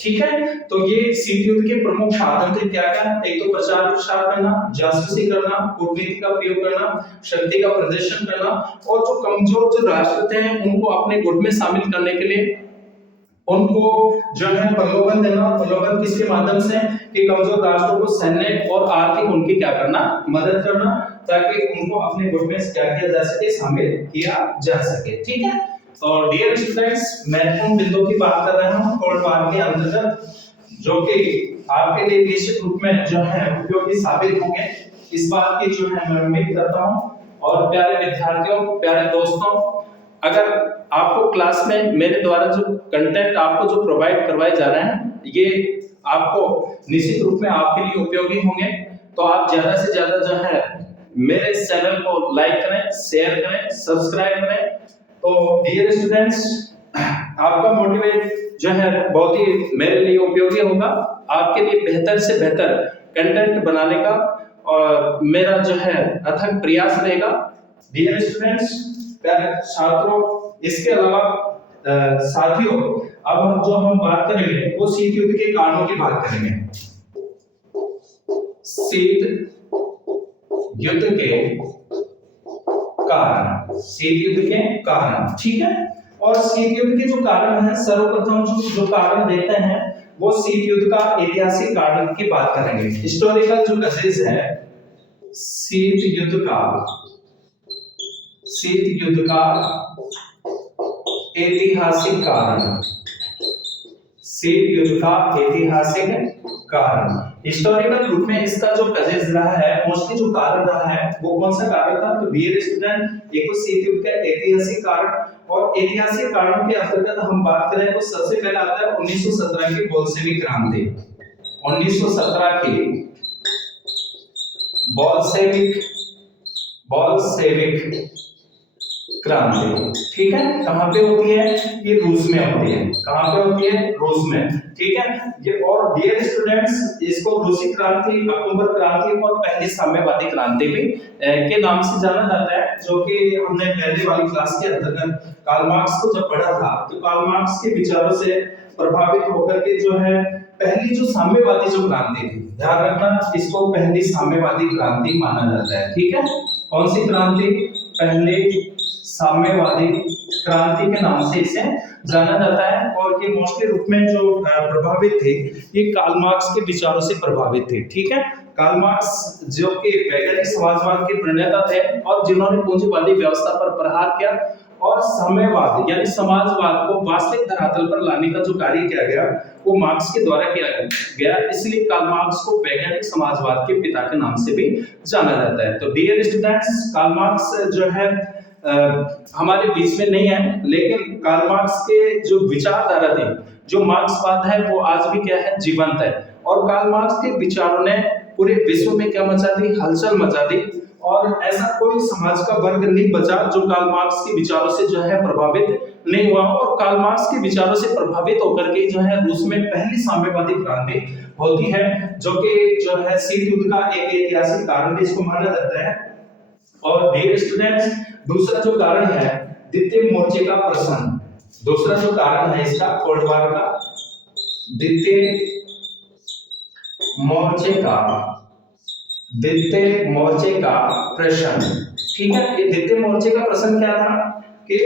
ठीक है, तो ये शीत युद्ध के प्रमुख साधन थे। क्या क्या, एक तो प्रचार प्रसार करना, जासूसी करना, कूटनीति का प्रयोग करना, शक्ति का प्रदर्शन करना और जो कमजोर जो राष्ट्र थे उनको अपने गुट में शामिल करने के लिए उनको जो है प्रलोभन देना। प्रलोभन किसके माध्यम से, कि कमजोर राष्ट्रों को सैन्य और आर्थिक उनकी क्या करना, मदद करना ताकि उनको अपने गुट में क्या किया जा सके, शामिल किया जा सके। ठीक है, तो डियर स्टूडेंट्स, महत्वपूर्ण बिंदु की बात कर रहे हैं कोल्ड वार के अंतर्गत जो कि आपके लिए निश्चित रूप में जो है उपयोगी साबित होंगे, इस बात की जो है मैं उम्मीद करता हूं। और प्यारे विद्यार्थियों, प्यारे दोस्तों, अगर आपको क्लास में मेरे द्वारा जो कंटेंट आपको जो प्रोवाइड करवाए जा रहे हैं ये आपको निश्चित रूप में आपके लिए उपयोगी होंगे, तो आप ज्यादा से ज्यादा जो है मेरे चैनल को लाइक करें, शेयर करें, सब्सक्राइब करें। तो डियर स्टूडेंट्स, आपका मोटिवेट जो है बहुत ही मेरे लिए उपयोगी होगा, आपके लिए बेहतर से बेहतर कंटेंट बनाने का और मेरा जो है अथक प्रयास रहेगा। डियर स्टूडेंट्स, प्यारे छात्रों, इसके अलावा साथियों, अब हम बात करेंगे वो शीत युद्ध के कारणों की बात करेंगे। शीत युद्ध के कारण, शीत युद्ध के कारण, ठीक है। और शीत युद्ध के जो कारण है, सर्वप्रथम जो कारण देते हैं वो शीत युद्ध का ऐतिहासिक कारण की बात करेंगे। हिस्टोरिकल जो कजेस है शीत युद्ध का ऐतिहासिक कारण, शीत युद्ध का ऐतिहासिक कारण। हिस्टोरिकल रूप में इसका जो कजेस रहा है, मोस्टली जो कारण रहा है वो कौन सा कारण था? तो डियर स्टूडेंट, एक तो शीत युद्ध का ऐतिहासिक कारण, और ऐतिहासिक कारणों के अंतर्गत हम बात करें तो सबसे पहला आता है 1917 की बोल्शेविक क्रांति। 1917 की बोल्शेविक क्रांति, ठीक है। कहां पे होती है? ये रूस में होती है। कहां पे होती है? रूस में, ठीक है। ये और डियर स्टूडेंट्स, इसको रूसी क्रांति, अक्टूबर क्रांति और पहली साम्यवादी क्रांति भी के नाम से जाना जाता है, जो कि हमने पहले वाली क्लास के अंतर्गत कार्ल मार्क्स को जब पढ़ा था तो कार्ल मार्क्स के विचारों से प्रभावित होकर के जो है पहली जो साम्यवादी जो क्रांति थी, ध्यान रखना इसको पहली साम्यवादी क्रांति माना जाता है, ठीक है। कौन सी क्रांति? पहले साम्यवादी क्रांति के नाम से इसे जाना जाता है। और ये मोस्टली रूप में जो प्रभावित थे ये कार्ल मार्क्स के विचारों से प्रभावित थे, ठीक है। कार्ल मार्क्स जो कि वैज्ञानिक समाजवाद के प्रणेता थे और जिन्होंने पूंजीवादी व्यवस्था पर प्रहार किया और साम्यवाद यानी समाजवाद को वास्तविक धरातल पर लाने का जो कार्य किया गया वो मार्क्स के द्वारा किया गया, इसलिए कार्ल मार्क्स को वैज्ञानिक समाजवाद के पिता के नाम से भी जाना जाता है। तो डियर स्टूडेंट्स, कार्ल मार्क्स जो है हमारे बीच में नहीं है, लेकिन कार्ल मार्क्स के जो विचारधारा थी, जो मार्क्सवाद है वो आज भी क्या है? जीवंत है। और कार्ल मार्क्स के विचारों ने पूरे विश्व में क्या मचा दी? हलचल मचा दी। और ऐसा कोई समाज का वर्ग नहीं बचा जो कार्ल मार्क्स के विचारों से जो है प्रभावित नहीं हुआ। और कार्ल मार्क्स के विचारों से प्रभावित होकर के जो है रूस में पहली साम्यवादी क्रांति होती है, जो है शीत युद्ध का एक ऐतिहासिक कारण भी इसको माना जाता है। और डियर स्टूडेंट्स, दूसरा जो कारण है द्वितीय मोर्चे का प्रश्न, दूसरा जो कारण है इसका कोल्ड वॉर का, द्वितीय मोर्चे का प्रश्न, ठीक है। ये द्वितीय मोर्चे का प्रश्न क्या था कि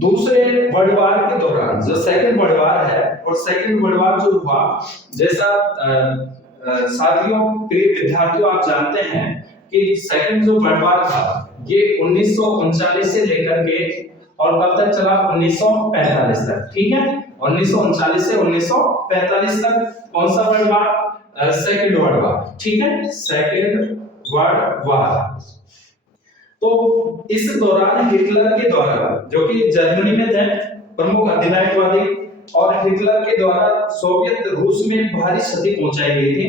दूसरे वर्ल्ड वॉर के दौरान जो सेकंड वर्ल्ड वॉर है, और सेकंड वर्ल्ड वॉर जो हुआ, जैसा साथियों प्रिय विद्यार्थियों आप जानते हैं कि सेकंड जो वर्ल्ड वॉर था ये 1939 से लेकर के और कब तक चला? 1945 तक, ठीक है। 1939 से 1945 तक कौन सा world war? Second world war, ठीक है, सेकंड वर्ल्ड वॉर। तो इस दौरान हिटलर के द्वारा, जो कि जर्मनी में थे प्रमुख अधिनायकवादी, और हिटलर के द्वारा सोवियत रूस में भारी क्षति पहुंचाई गई थी।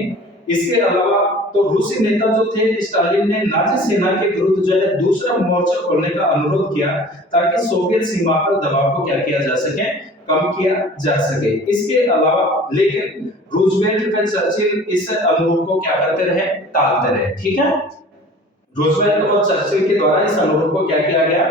इसके अलावा तो रूसी नेता जो थे स्टालिन ने नाजी सेना के विरुद्ध जो है दूसरा मोर्चा खोलने का अनुरोध किया, ताकि सोवियत सीमा पर दबाव को क्या किया जा सके? कम किया जा सके। इसके अलावा लेकिन रूजवेल्ट व चर्चिल इस अनुरोध को क्या करते रहे? टालते रहे, ठीक है। रूजवेल्ट और चर्चिल के द्वारा इस अनुरोध को क्या किया गया?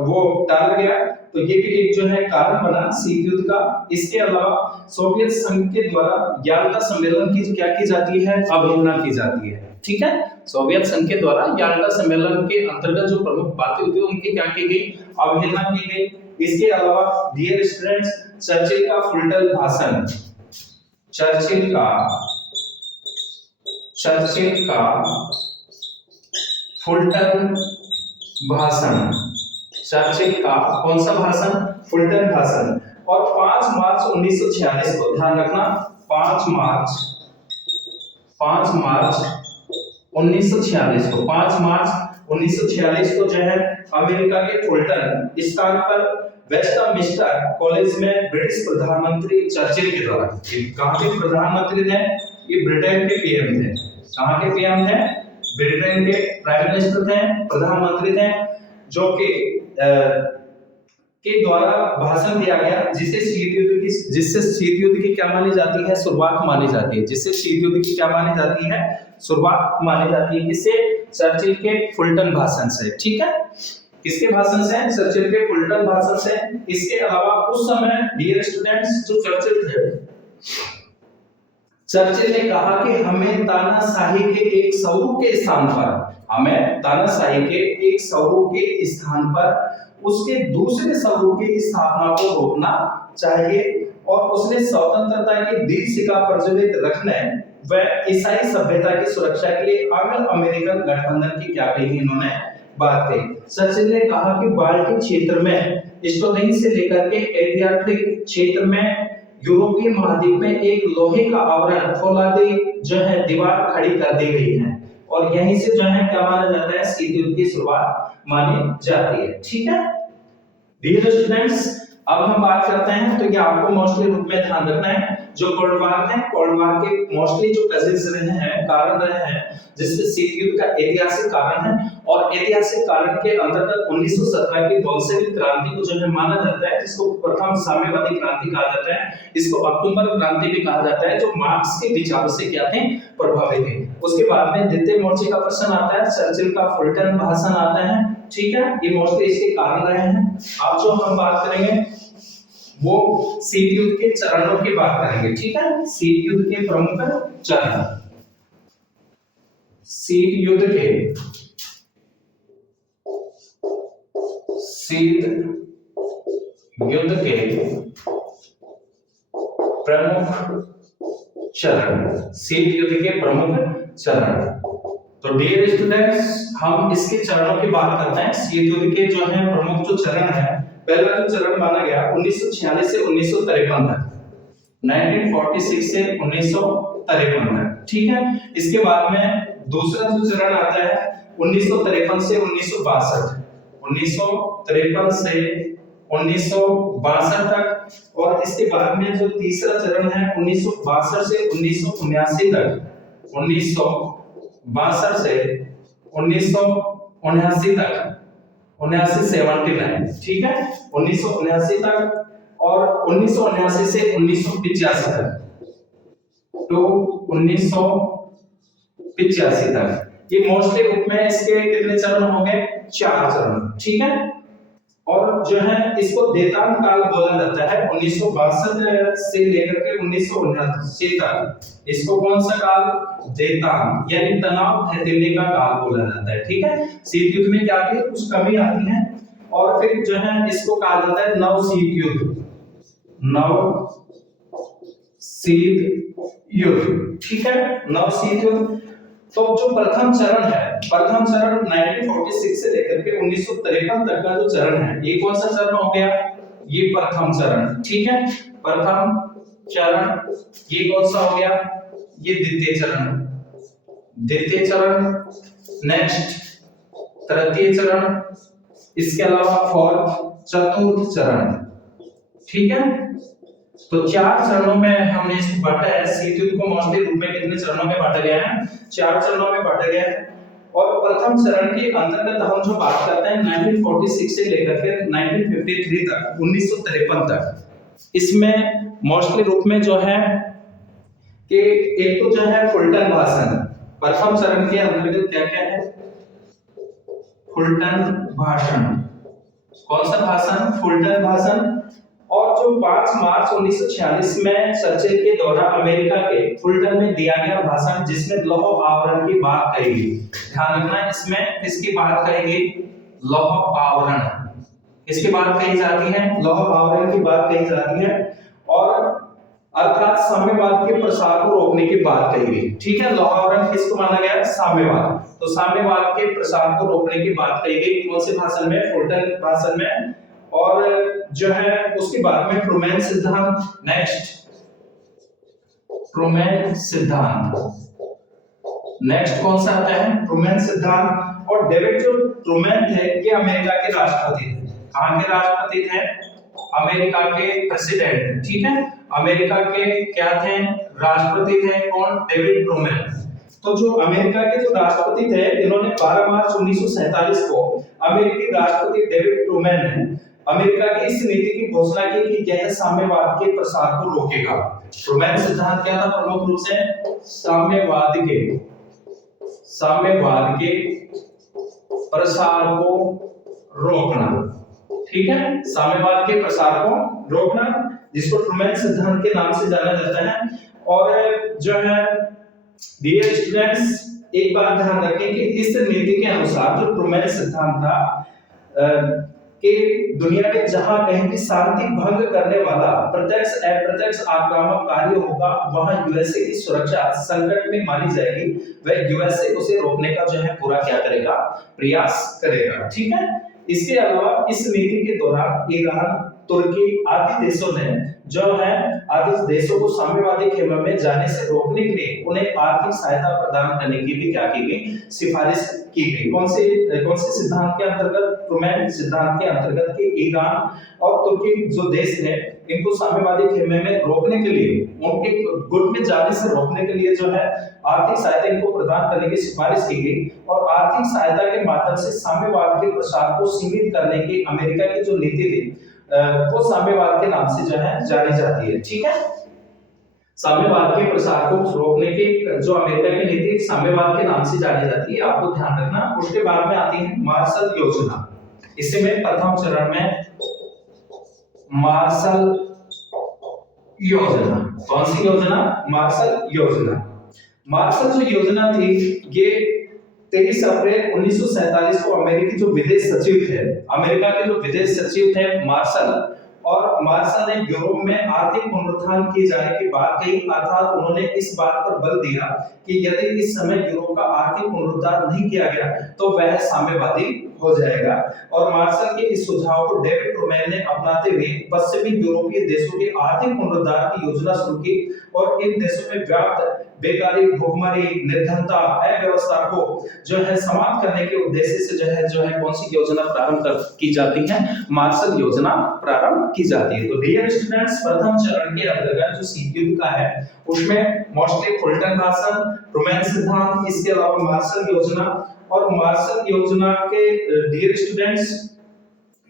वो टाला गया। तो ये भी एक जो है कारण बना शीत युद्ध का। इसके अलावा सोवियत संघ के द्वारा याल्टा सम्मेलन की क्या की जाती है? अवहेलना की जाती है, ठीक है। सोवियत संघ के द्वारा याल्टा सम्मेलन के अंतर्गत जो प्रमुख बातें होती है उनकी क्या की गई? अवहेलना की गई। इसके अलावा डियर स्टूडेंट्स, चर्चिल का फुलटन भाषण, चर्चिल का फुलटन भाषण, चर्चिल का कौन सा भाषण? फुलटन भाषण। और 5 मार्च 1946 को, ध्यान रखना, 5 मार्च 1946 को, 5 मार्च 1946 को जो है अमेरिका के फुलटन स्थान पर वेस्टमिंस्टर कॉलेज में ब्रिटिश प्रधानमंत्री चर्चिल के द्वारा, कहां के प्रधानमंत्री थे? ये ब्रिटेन के पीएम थे। कहां के पीएम थे? ब्रिटेन के प्राइम मिनिस्टर थे, प्रधानमंत्री थे, जो के द्वारा भाषण दिया गया, जिससे शीत युद्ध की क्या मानी जाती है? शुरुआत मानी जाती है। जिससे शीत युद्ध की क्या मानी जाती है? शुरुआत मानी जाती है। किससे? चर्चिल के फुलटन भाषण से, ठीक है। किसके भाषण से? चर्चिल के फुलटन भाषण से। इसके अलावा उस समय डियर स्टूडेंट्स जो चर्चिल थे, चर्चिल ने कहा कि हमें तानाशाही के एक स्वरूप के स्थान पर, हमें तानाशाही के एक स्वरूप के स्थान पर उसके दूसरे स्वरूप की स्थापना को रोकना चाहिए, और उसने स्वतंत्रता की दीपशिखा प्रज्वलित रखने व ईसाई सभ्यता की सुरक्षा के लिए एंग्लो अमेरिकन गठबंधन की क्या कही इन्होंने बात कही। चर्चिल ने कहा कि बाल्टिक क्षेत्र में स्टोलिन से लेकर के एड्रियाटिक क्षेत्र में यूरोपीय महाद्वीप में एक लोहे का आवरण फौलादी जो है दीवार खड़ी कर दी गई है, और यहीं से जो है क्या माना जाता है? शीत युद्ध की शुरुआत मानी जाती है। ठीक है डियर स्टूडेंट्स, अब हम बात करते हैं, तो ये आपको मोस्टली रूप में ध्यान रखना है, जो कोल्ड वार है, कोल्ड वार के मोस्टली जो कजेस रहे हैं, कारण रहे हैं, जिससे शीत युद्ध का ऐतिहासिक कारण है, और ऐतिहासिक कारण के अंतर्गत 1917 की बोल्शेविक क्रांति को जो है माना जाता है, जिसको प्रथम साम्यवादी क्रांति कहा जाता है, इसको अक्टूबर क्रांति भी कहा जाता है, जो मार्क्स के विचारों से क्या थे? प्रभावित थे। उसके बाद में द्वितीय मोर्चे का प्रश्न आता है, चर्चिल का फुलटन भाषण आता है। ठीक है, ये मोस्टली इसके कारण रहे हैं। अब जो हम बात करेंगे वो शीत युद्ध के चरणों की बात करेंगे। ठीक है, शीत युद्ध के प्रमुख चरण, शीत युद्ध के प्रमुख चरण, शीत युद्ध के प्रमुख चरण। तो डियर स्टूडेंट्स, हम इसके चरणों की बात करते हैं। शीत युद्ध के जो है प्रमुख जो चरण है, पहला जो चरण माना गया 1946 से 1953 तक, 1946 से 1953 तक। ठीक है, इसके बाद में दूसरा जो चरण आता है 1953 से 1962, 1953 से 1962 तक, और इसके बाद में जो तीसरा चरण है 1962 से 1979 तक, 1962 से 1979 तक, 79 ठीक है, 1979 तक, और 1979 से 1985 तक, तो 1985 तक। ये मोस्टली रूप में इसके कितने चरण हो गए? 4 चरण। ठीक है, और जो है इसको देतान काल बोला जाता है, 1962 से लेकर के 1979 तक। इसको कौन सा काल? देतान, यानी तनाव हथेली का काल बोला जाता है। ठीक है, शीत युद्ध में क्या आती है? कुछ कमी आती है, और फिर जो है इसको कहा जाता है नव शीत युद्ध, नव शीत युद्ध। ठीक है, नव शीत युद्ध। तो जो प्रथम चरण है, प्रथम चरण 1946 से लेकर के 1953 तक का जो चरण है, ये कौन सा चरण हो गया? ये प्रथम चरण। ठीक है, प्रथम चरण। ये कौन सा हो गया? ये द्वितीय चरण, द्वितीय चरण। नेक्स्ट तृतीय चरण, इसके अलावा फोर्थ, चतुर्थ चरण। ठीक है, तो 4 चरणों में हमने इसको बांटा है। शीत युद्ध को मोस्टली रूप में कितने चरणों में बांटा गया है? 4 चरणों में बांटा गया है। और प्रथम चरण के अंतर्गत हम जो बात करते हैं 1946 से लेकर के 1953 तक, 1953 तक, इसमें मोस्टली रूप में जो है कि एक तो जो है फुलटन भाषण, प्रथम चरण के अंतर्गत क्या क्या है? फुलटन भाषण। कौन सा भाषण? फुलटन भाषण। और जो 5 मार्च 1946 में चर्चिल के द्वारा अमेरिका के फुलटन में दिया गया भाषण, जिसमें लौह आवरण की बात कही गई। ध्यान रखना, इसमें किसकी बात कही गई? लौह आवरण। किसकी बात कही जाती है? लौह आवरण की बात कही जाती है, और अर्थात साम्यवाद के प्रसार को रोकने की बात कही गई। ठीक है, लौह आवरण किसको माना गया? साम्यवाद। तो साम्यवाद के प्रसार को रोकने की बात कही गई कौन से भाषण में? फुलटन भाषण में। और जो है उसके बाद में ट्रूमैन सिद्धांत। नेक्स्ट ट्रूमैन सिद्धांत। नेक्स्ट कौन सा आता है? ट्रूमैन सिद्धांत। और डेविड जो ट्रूमैन थे, ये अमेरिका के राष्ट्रपति थे। कहां के राष्ट्रपति थे? अमेरिका के प्रेसिडेंट। ठीक है, अमेरिका के क्या थे? राष्ट्रपति थे। कौन? David Truman. तो जो अमेरिका के जो राष्ट्रपति थे, इन्होंने 12 मार्च 1947 को अमेरिकी राष्ट्रपति डेविड ट्रूमैन ने अमेरिका की इस नीति की घोषणा की कि यह साम्यवाद के प्रसार को रोकेगा। ट्रूमैन सिद्धांत क्या था? प्रमुख रूप से साम्यवाद के प्रसार को रोकना। ठीक है, साम्यवाद के प्रसार को रोकना, जिसको ट्रूमैन सिद्धांत के नाम से जाना जाता है। और जो है डियर स्टूडेंट्स, एक बात ध्यान रखें कि इस नीति के अनुसार जो ट्रूमैन सिद्धांत था कि दुनिया में जहां कहीं भी शांति भंग करने वाला प्रत्यक्ष अप्रत्यक्ष आक्रामक कार्य होगा, वहां यूएसए की सुरक्षा संकट में मानी जाएगी। वह यूएसए उसे रोकने का जो है पूरा क्या करेगा, प्रयास करेगा। ठीक है, इसके अलावा इस नीति के दौरान ईरान, तुर्की आदि देशों ने जो है आदि देशों को साम्यवादी खेमे में जाने से रोकने के लिए उन्हें आर्थिक सहायता प्रदान करने की भी क्या की गई, सिफारिश की गई। कौन से सिद्धांत के अंतर्गत, ट्रूमैन सिद्धांत के अंतर्गत कि ईरान और तुर्की जो देश है, इनको साम्यवादी खेमे में रोकने के लिए, उनके गुट में जाने से रोकने के लिए जो है आर्थिक सहायता इनको प्रदान करने की सिफारिश की गई। और आर्थिक सहायता के माध्यम से साम्यवाद के प्रसार को सीमित करने की अमेरिका की जो नीति थी वो साम्यवाद के नाम से जो है जानी जाती है। ठीक है, साम्यवाद के प्रसार को रोकने की जो अमेरिका की नीति साम्यवाद के नाम से जानी जाती है, आपको ध्यान रखना। उसके बाद में आती है मार्शल योजना। इसे में प्रथम चरण में मार्शल योजना, कौन सी योजना, मार्शल योजना। मार्शल जो योजना थी ये 23 अप्रैल 1947 को अमेरिकी जो विदेश सचिव थे, अमेरिका के जो विदेश सचिव थे मार्शल, और मार्शल ने यूरोप में आर्थिक पुनरुत्थान किए जाने की बात कही। अर्थात उन्होंने इस बात पर बल दिया कि यदि इस समय यूरोप का आर्थिक पुनरुद्धार नहीं किया गया तो वह साम्यवादी हो जाएगा। और मार्शल के इस सुझाव को डेविड ट्रूमैन ने अपनाते हुए पश्चिमी यूरोपीय देशों के आर्थिक पुनरुद्धार की योजना शुरू की और इन देशों में व्याप्त बेकारी, भुखमरी, निर्धनता, अव्यवस्था को जो है समाप्त करने के उद्देश्य से जो है कौन सी योजना प्रारंभ की जाती है, मार्शल योजना प्रारंभ की जाती है। तो डियर स्टूडेंट्स, प्रथम चरण के अंतर्गत जो शीतयुद्ध का है उसमें मोस्टली फुलटन भाषण, ट्रूमैन सिद्धांत, इसके अलावा मार्शल योजना। और मार्शल योजना के डियर स्टूडेंट्स,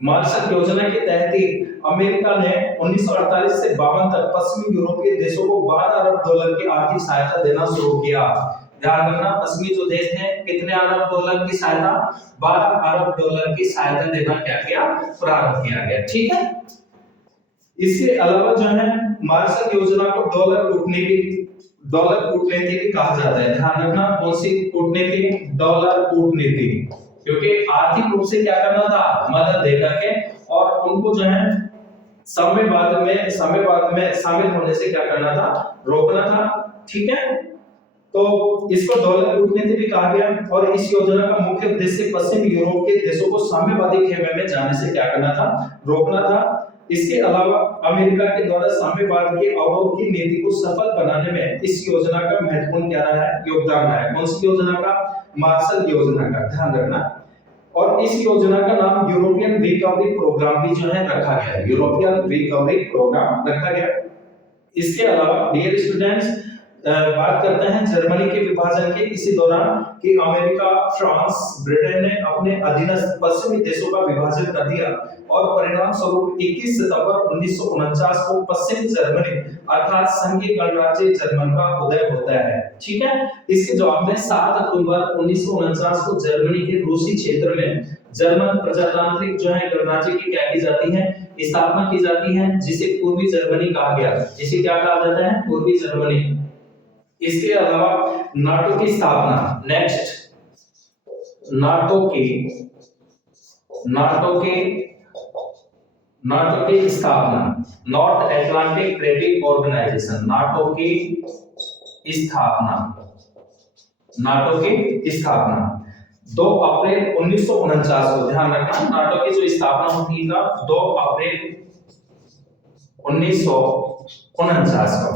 मार्शल योजना के तहत ही अमेरिका ने 1948 से 52 तक पश्चिमी यूरोपीय देशों को $12 अरब की आर्थिक सहायता देना शुरू किया। ध्यान रखना, पश्चिमी जो देश हैं कितने अरब डॉलर की सहायता, $12 अरब की सहायता देना क्या किया, प्रारंभ किया गया। ठीक है, इसके अलावा जो है मार्शल योजना को डॉलर कूटनीति भी कहा जाता है। ध्यान रखना, कौन सी कूटनीति, डॉलर कूटनीति, क्योंकि आर्थिक रूप से क्या करना था, मदद दे करके और उनको जो है साम्यवाद में शामिल होने से क्या करना था, रोकना था। ठीक है, तो इसको डॉलर कूटनीति भी कहा गया। और इस योजना का मुख्य उद्देश्य पश्चिमी यूरोप के देशों को साम्यवादी खेमे में जाने से क्या करना था, रोकना था। इसके अलावा अमेरिका के द्वारा साम्यवाद के अवरोध की नीति को सफल बनाने में इस योजना का महत्वपूर्ण क्या रहा है, योगदान रहा है। कौन सी योजना का, मार्शल योजना का, ध्यान रखना। और इस योजना का नाम यूरोपियन रिकवरी प्रोग्राम भी जो है रखा गया है, यूरोपियन रिकवरी प्रोग्राम रखा गया। इसके अलावा डियर स्टूडेंट्स, बात करते हैं जर्मनी के विभाजन के इसी दौरान कि अमेरिका, फ्रांस, ब्रिटेन ने अपने अधीनस्थ पश्चिमी देशों का विभाजन कर दिया और परिणाम स्वरूप 21 सितंबर 1949 को पश्चिमी जर्मनी अर्थात संघीय गणराज्य जर्मन का उदय होता है। ठीक है, इसके जवाब में 7 अक्टूबर 1949 को जर्मनी के रूसी क्षेत्र में जर्मन प्रजातांत्रिक जो है गणराज्य की क्या की जाती है, स्थापना की जाती है, जिसे पूर्वी जर्मनी कहा गया। इसे क्या कहा जाता है, पूर्वी जर्मनी। इसके अलावा नाटो की स्थापना, नेक्स्ट, नाटो की स्थापना, North Atlantic treaty organization, NATO की स्थापना 2 अप्रैल 1949 को, ध्यान रखना, नाटो की जो स्थापना होती है 2 अप्रैल 1949 को,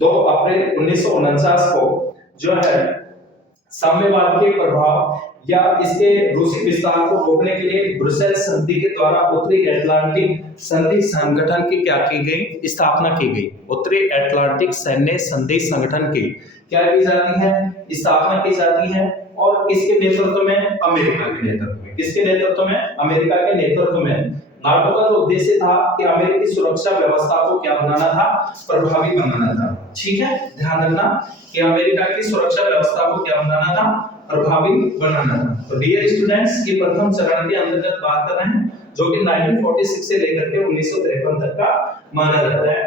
2 अप्रैल 1949 को जो है साम्यवाद के प्रभाव या इसके रूसी विस्तार को रोकने के लिए ब्रुसेल्स संधि के द्वारा उत्तरी अटलांटिक संधि संगठन की क्या की गई, स्थापना की गई। उत्तरी अटलांटिक सैन्य संधि संगठन की क्या की जाती है, स्थापना की जाती है। और इसके नेतृत्व में अमेरिका के नेतृत्व में, किसके नेतृत्व में, अमेरिका के नेतृत्व में। नाटो का जो उद्देश्य था कि अमेरिकी सुरक्षा व्यवस्था को क्या बनाना था, प्रभावी बनाना था। ठीक है, ध्यान रखना कि अमेरिका की सुरक्षा व्यवस्था को क्या बनाना था, प्रभावी बनाना था। तो डियर स्टूडेंट्स, ये प्रथम चरण के अंतर्गत बात कर रहे हैं, जो कि 1946 से लेकर के 1953 तक का माना जाता है।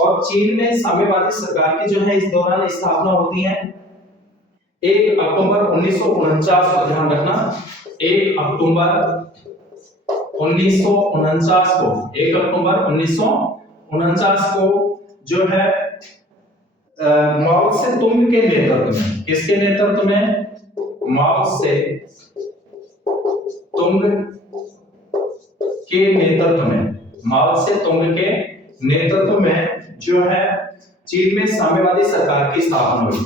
और चीन में साम्यवादी सरकार की जो है इस दौरान स्थापना होती है 1 अक्टूबर 1949 को, ध्यान रखना 1 अक्टूबर 1949 को, 1 अक्टूबर 1949 को जो है माओ से तुंग के नेतृत्व में, किसके नेतृत्व में? माओ से तुंग के नेतृत्व में, माओ से तुंग के नेतृत्व में जो है चीन में साम्यवादी सरकार की स्थापना हुई।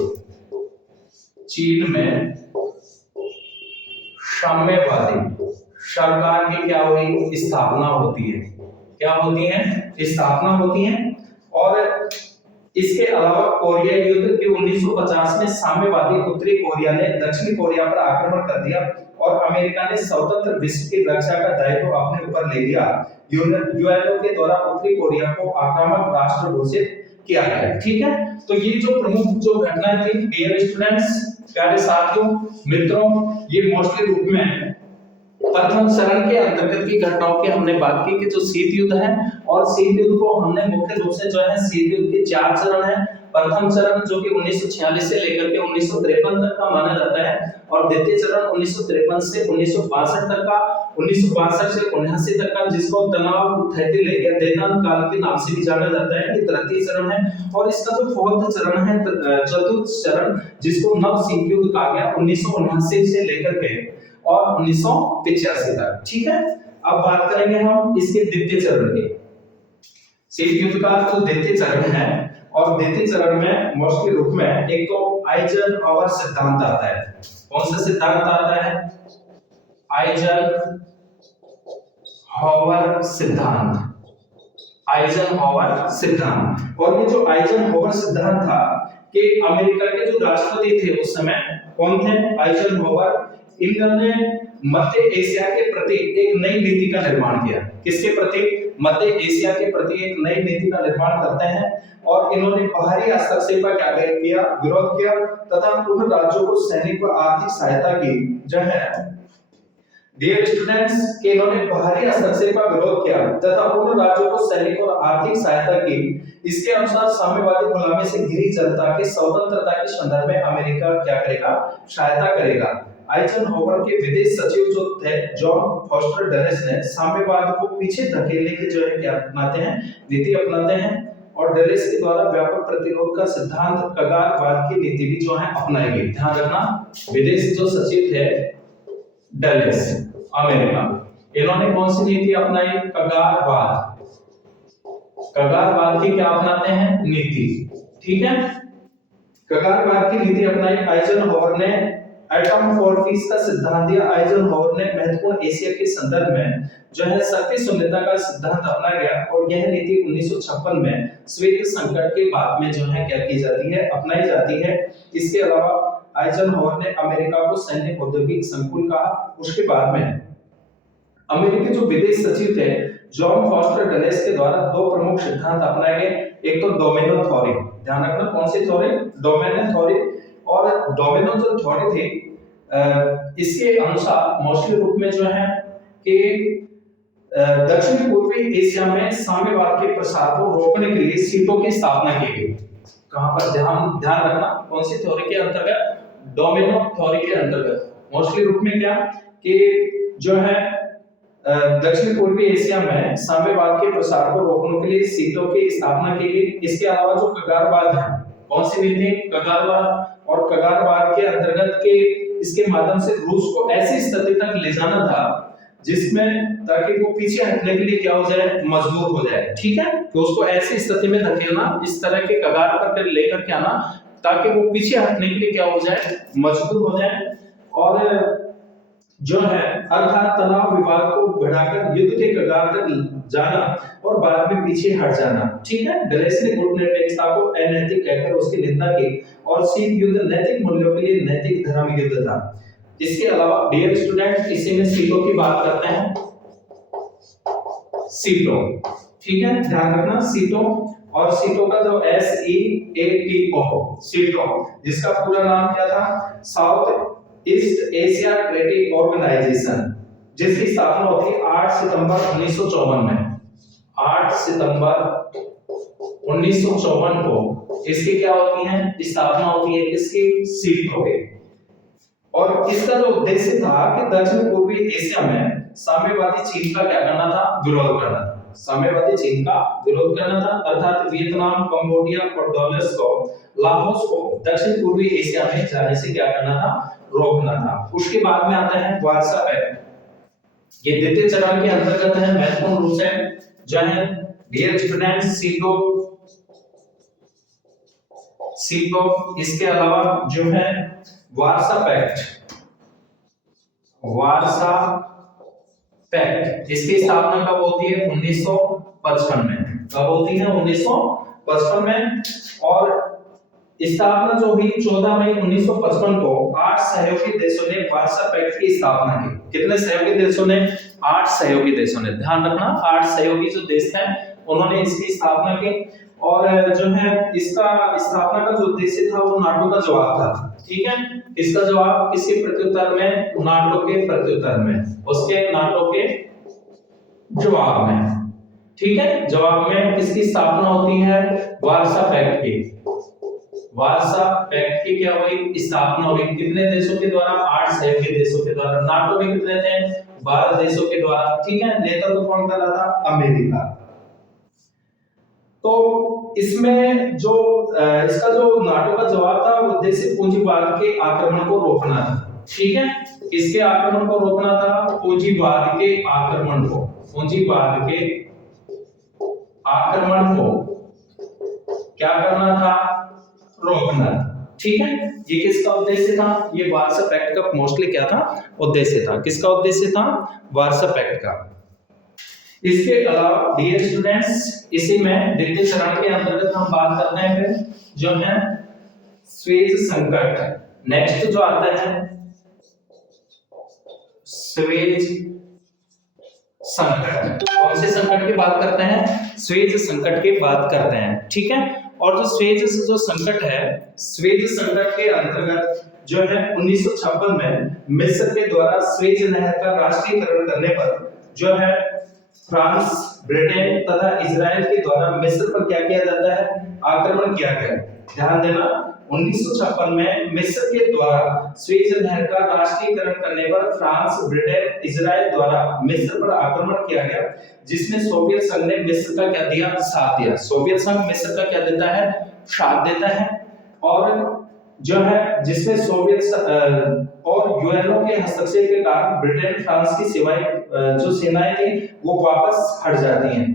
चीन में साम्यवादी सरकार की क्या हुई? स्थापना होती है। क्या होती है? स्थापना होती है। और इसके अलावा कोरिया युद्ध के 1950 में साम्यवादी उत्तरी कोरिया ने दक्षिणी कोरिया पर आक्रमण कर दिया और अमेरिका ने स्वतंत्र विश्व की रक्षा का दायित्व अपने ऊपर ले लिया। यूएनओ के द्वारा उत्तरी कोरिया को आक्रामक राष्ट्र घोषित किया गया। ठीक है, तो ये जो प्रमुख जो घटनाएं थी डियर स्टूडेंट्स, प्यारे साथियों, मित्रों, ये मोस्टली रूप में प्रथम चरण के अंतर्गत की घटनाओं की हमने बात की कि जो शीत युद्ध है, और शीत युद्ध को हमने मुख्य रूप से जो है शीत युद्ध के 4 चरण हैं। प्रथम चरण जो कि 1946 से लेकर के 1953 तक का माना जाता है, और द्वितीय चरण 1953 से 1962 तक का, 1962 से 79 तक का, जिसको तनाव या देदान काल के नाम से भी जाना जाता है, ये तृतीय चरण है। और इसका जो फोर्थ चरण है, चतुर्थ चरण, जिसको नव शीत युद्ध कहा गया, 1979 से लेकर के और 1985 तक। ठीक है, अब बात करेंगे हम इसके द्वितीय चरण की। शीत युद्ध का जो द्वितीय चरण है, और द्वितीय चरण में मोस्टली रूप में एक तो आइजनहॉवर सिद्धांत आता है। कौन सा सिद्धांत आता है? आइजनहॉवर सिद्धांत, आइजनहॉवर सिद्धांत। और ये जो आइजनहॉवर सिद्धांत था कि अमेरिका के जो राष्ट्रपति थे उस समय, कौन थे? आइजनहॉवर। इन्होंने मध्य एशिया के प्रति एक नई नीति का निर्माण किया। किसके प्रति? मध्य एशिया के प्रति एक नई नीति का निर्माण करते हैं, और इन्होंने बाहरी हस्तक्षेप का क्या किया? विरोध किया, तथा उन राज्यों को सैनिक व आर्थिक सहायता की जो है डियर स्टूडेंट्स के इन्होंने बाहरी हस्तक्षेप का विरोध किया तथा उन राज्यों को सैनिक और आर्थिक सहायता की। इसके अनुसार साम्यवादी गुलामी से घिरी जनता के स्वतंत्रता के संदर्भ में अमेरिका क्या करेगा? सहायता करेगा। आइजनहॉवर के विदेश सचिव जो थे जॉन फॉस्टर डलेस ने साम्यवाद को पीछे धकेलने के जो है क्या अपनाते हैं? नीति अपनाते हैं, और डलेस के द्वारा व्यापक प्रतिरोध का सिद्धांत, कगारवाद की नीति भी जो है अपनाई गई। ध्यान रखना, विदेश जो सचिव थे डलेस, अमेरिका, इन्होंने कौन सी नीति अपनाई? कगारवाद। कगारवाद की क्या अपनाते हैं? नीति। ठीक है, कगारवाद की नीति अपनाई। आइजनहॉवर ने एटम फॉर पीस का सिद्धांत दिया। आइजनहॉवर ने महत्वपूर्ण एशिया के संदर्भ में जो है शक्ति शून्यता का सिद्धांत अपनाया गया, और यह नीति 1956 में श्वेत संकट के बाद में जो है क्या की जाती है? अपनाई जाती है। इसके अलावा आइजनहॉवर ने अमेरिका को सैन्य औद्योगिक संकुल कहा। उसके बाद में अमेरिकी जो विदेश सचिव थे जॉन फॉस्टर डलेस के द्वारा 2 प्रमुख सिद्धांत अपनाए गए। एक तो डोमिनो थ्योरी, ध्यान रखना कौन सी थ्योरी? Domino theory. और डोमिनो जो थ्योरी थी, इसके अनुसार मोस्टली रूप में जो है कि दक्षिण पूर्वी एशिया में साम्यवाद के प्रसार को रोकने के लिए सीटों की स्थापना की गई। कहां पर? ध्यान रखना कौन सी थ्योरी के अंतर्गत? डोमिनो थ्योरी के अंतर्गत। मोस्टली रूप में क्या कि जो है दक्षिण पूर्वी एशिया में साम्यवाद के प्रसार को रोकने के लिए सीटों की स्थापना की गई। इसके अलावा जो कगारवाद है, कौन सी नीति? कगारवाद। और कगारवाद के अंतर्गत के इसके माध्यम से रूस को ऐसी स्थिति तक ले जाना था जिसमें ताकि वो पीछे हटने के लिए क्या हो जाए? मजबूर हो जाए। ठीक है, तो उसको ऐसी स्थिति में धकेलना, इस तरह के कगार पर लेकर के आना ताकि वो पीछे हटने के लिए क्या हो जाए? मजबूर हो जाए। और जो है अर्थात तनाव विवाद को बढ़ाकर युद्ध के कगार तक जाना और बाद में पीछे हट जाना। ठीक है, डलेस ने गुटनिरपेक्षता को अनैतिक कहकर उसकी निंदा की, और शीत युद्ध नैतिक मूल्यों के लिए नैतिक धर्म युद्ध था। इसके अलावा डियर स्टूडेंट, इसी में सीटों की बात करते हैं। सीटों, ठीक है, ध्यान रखना सीटों। और सीटों का जो SEATO, सीटों, जिसका पूरा नाम क्या था? South East Asia treaty organization, जिसकी स्थापना होती है 8 सितंबर 1954 में। 8 सितंबर 1954 को इसकी क्या होती है, स्थापना होती है, इसकी सीट हो गई। और इसका जो उद्देश्य था कि दक्षिण पूर्वी एशिया में साम्यवादी चीन का क्या करना था, विरोध करना था। साम्यवादी चीन का विरोध करना था, अर्थात वियतनाम, कंबोडिया और लाओस को दक्षिण पूर्वी एशिया में जाने से क्या करना था, रोकना था। उसके बाद में आता है वार्सा पैक्ट। ये द्वितीय चरण के अंतर्गत है, महत्वपूर्ण रूप से जो है डियर स्टूडेंट्स सीटो इसके अलावा जो है वार्सा पैक्ट इसकी स्थापना कब होती है, 1955 में। कब होती है, 1955 में। और स्थापना जो हुई 14 मई 1955 को 8 सहयोगी देशों ने वार्सा पैक्ट की स्थापना की। कितने सहयोगी देशों ने, 8 सहयोगी देशों ने, ध्यान रखना 8 सहयोगी जो देश हैं उन्होंने इसकी स्थापना की। और जो है इसका स्थापना का जो उद्देश्य था वो नाटो का जवाब था, ठीक है। इसका जवाब किसके प्रत्युत्तर में, नाटो के प्रत्युत्तर में, उसके नाटो के जवाब में, ठीक है। जवाब में किसकी स्थापना होती है, वार्सा पैक्ट की। वार्सा पैक्ट की क्या हुई, स्थापना हुई। कितने देशों के द्वारा, 8 सहयोगी देशों के द्वारा। नाटो में कितने थे, 12 देशों के द्वारा, ठीक है। नेतृत्व कौन कर रहा था, अमेरिका। तो इसमें जो इसका जो नाटो का जवाब था, उद्देश्य पूंजीवाद के आक्रमण को रोकना था, ठीक है। इसके आक्रमण को रोकना था, पूंजीवाद के आक्रमण को, पूंजीवाद के आक्रमण को क्या करना था, रोकना, ठीक है। ये किसका उद्देश्य था, ये वार्सा पैक्ट का मोस्टली क्या था, उद्देश्य था। किसका उद्देश्य था, वार्सा पैक्ट का। इसके अलावा डियर स्टूडेंट्स, इसी में द्वितीय चरण के अंतर्गत हम बात करते हैं फिर जो है स्वेज संकट। नेक्स्ट जो आता है स्वेज संकट। कौन से संकट की बात करते हैं, स्वेज संकट की बात करते हैं, ठीक है। और जो स्वेज जो संकट है, स्वेज संकट के अंतर्गत जो है 1956 में मिस्र के द्वारा स्वेज नहर का राष्ट्रीयकरण करने पर जो है फ्रांस, ब्रिटेन तथा इजराइल के द्वारा मिस्र पर क्या किया जाता है, आक्रमण किया गया। ध्यान देना 1956 में मिस्र के द्वारा स्वेज नहर का राष्ट्रीयकरण करने पर फ्रांस, ब्रिटेन, इजराइल द्वारा मिस्र पर आक्रमण किया गया, जिसमें सोवियत संघ ने मिस्र का क्या दिया, साथ दिया। सोवियत संघ मिस्र का क्या देता है, साथ देता है। और जो है जिसमें सोवियत और यूएनओ के हस्तक्षेप के कारण ब्रिटेन, फ्रांस की सेनाएं थी वो वापस हट जाती हैं।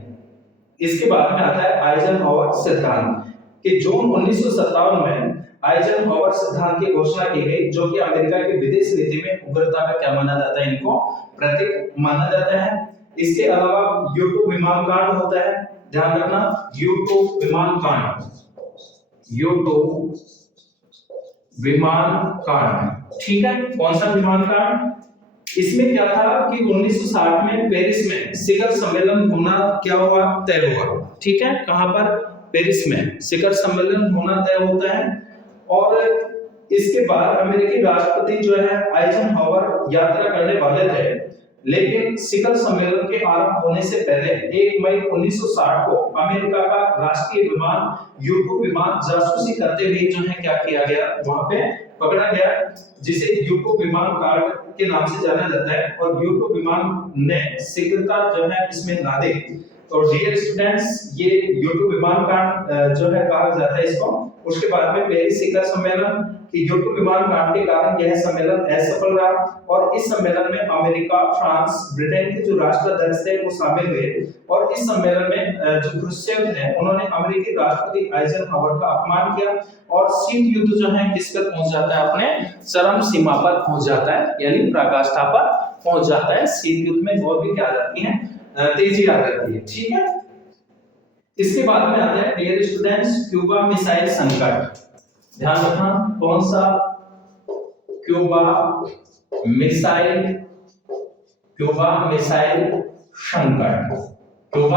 इसके बाद में आता है आइजनहावर सिद्धांत कि जून 1957 में आइजनहावर सिद्धांत की घोषणा की गई, जो कि अमेरिका की विदेश नीति में उग्रता का क्या माना जाता है, इनको प्रतीक माना जाता है। इसके अलावा यूट्यूब विमान कांड होता है, ध्यान रखना यूट्यूब विमान कांड, यूट्यूब विमान कांड, ठीक है। कौन सा विमान कांड, इसमें क्या था कि 1960 में पेरिस में शिखर सम्मेलन होना क्या हुआ, तय हुआ, ठीक है। कहां पर, पेरिस में शिखर सम्मेलन होना तय होता है। और इसके बाद अमेरिकी राष्ट्रपति जो है आइजनहावर यात्रा करने वाले थे, लेकिन शिखर सम्मेलन के आरंभ होने से पहले 1 मई 1960 को अमेरिका का राष्ट्रीय विमान यूट्यूब विमान जासूसी करते हुए जो है क्या किया गया, वहां पे पकड़ा गया, जिसे यूट्यूब विमान कांड के नाम से जाना जाता है। और यूट्यूब विमान ने शीघ्रता जो है इसमें ला दी। तो डियर स्टूडेंट्स, ये यूट्यूब विमान कांड जो है कहा जाता है इसको। उसके बाद में पेरिस शिखर सम्मेलन कि यूट्यूब विमान कांड के कारण यह सम्मेलन असफल रहा। और इस सम्मेलन में अमेरिका, फ्रांस, ब्रिटेन के जो राष्ट्राध्यक्ष थे वो शामिल हुए। और इस सम्मेलन में जो क्रुश्चेव थे उन्होंने अमेरिकी राष्ट्रपति आइजनहावर का अपमान किया। और शीत युद्ध जो है किस पर पहुंच जाता है, अपने चरम सीमा पर पहुंच जाता है, यानी पराकाष्ठा पर पहुंच जाता है। शीत युद्ध में बहुत भी क्या आ जाती है, तेजी आ जाती है, ठीक है। इसके बाद में आता है डियर स्टूडेंट्स क्यूबा मिसाइल संकट। ध्यान रखना कौन सा, क्यूबा मिसाइल संकट, क्यूबा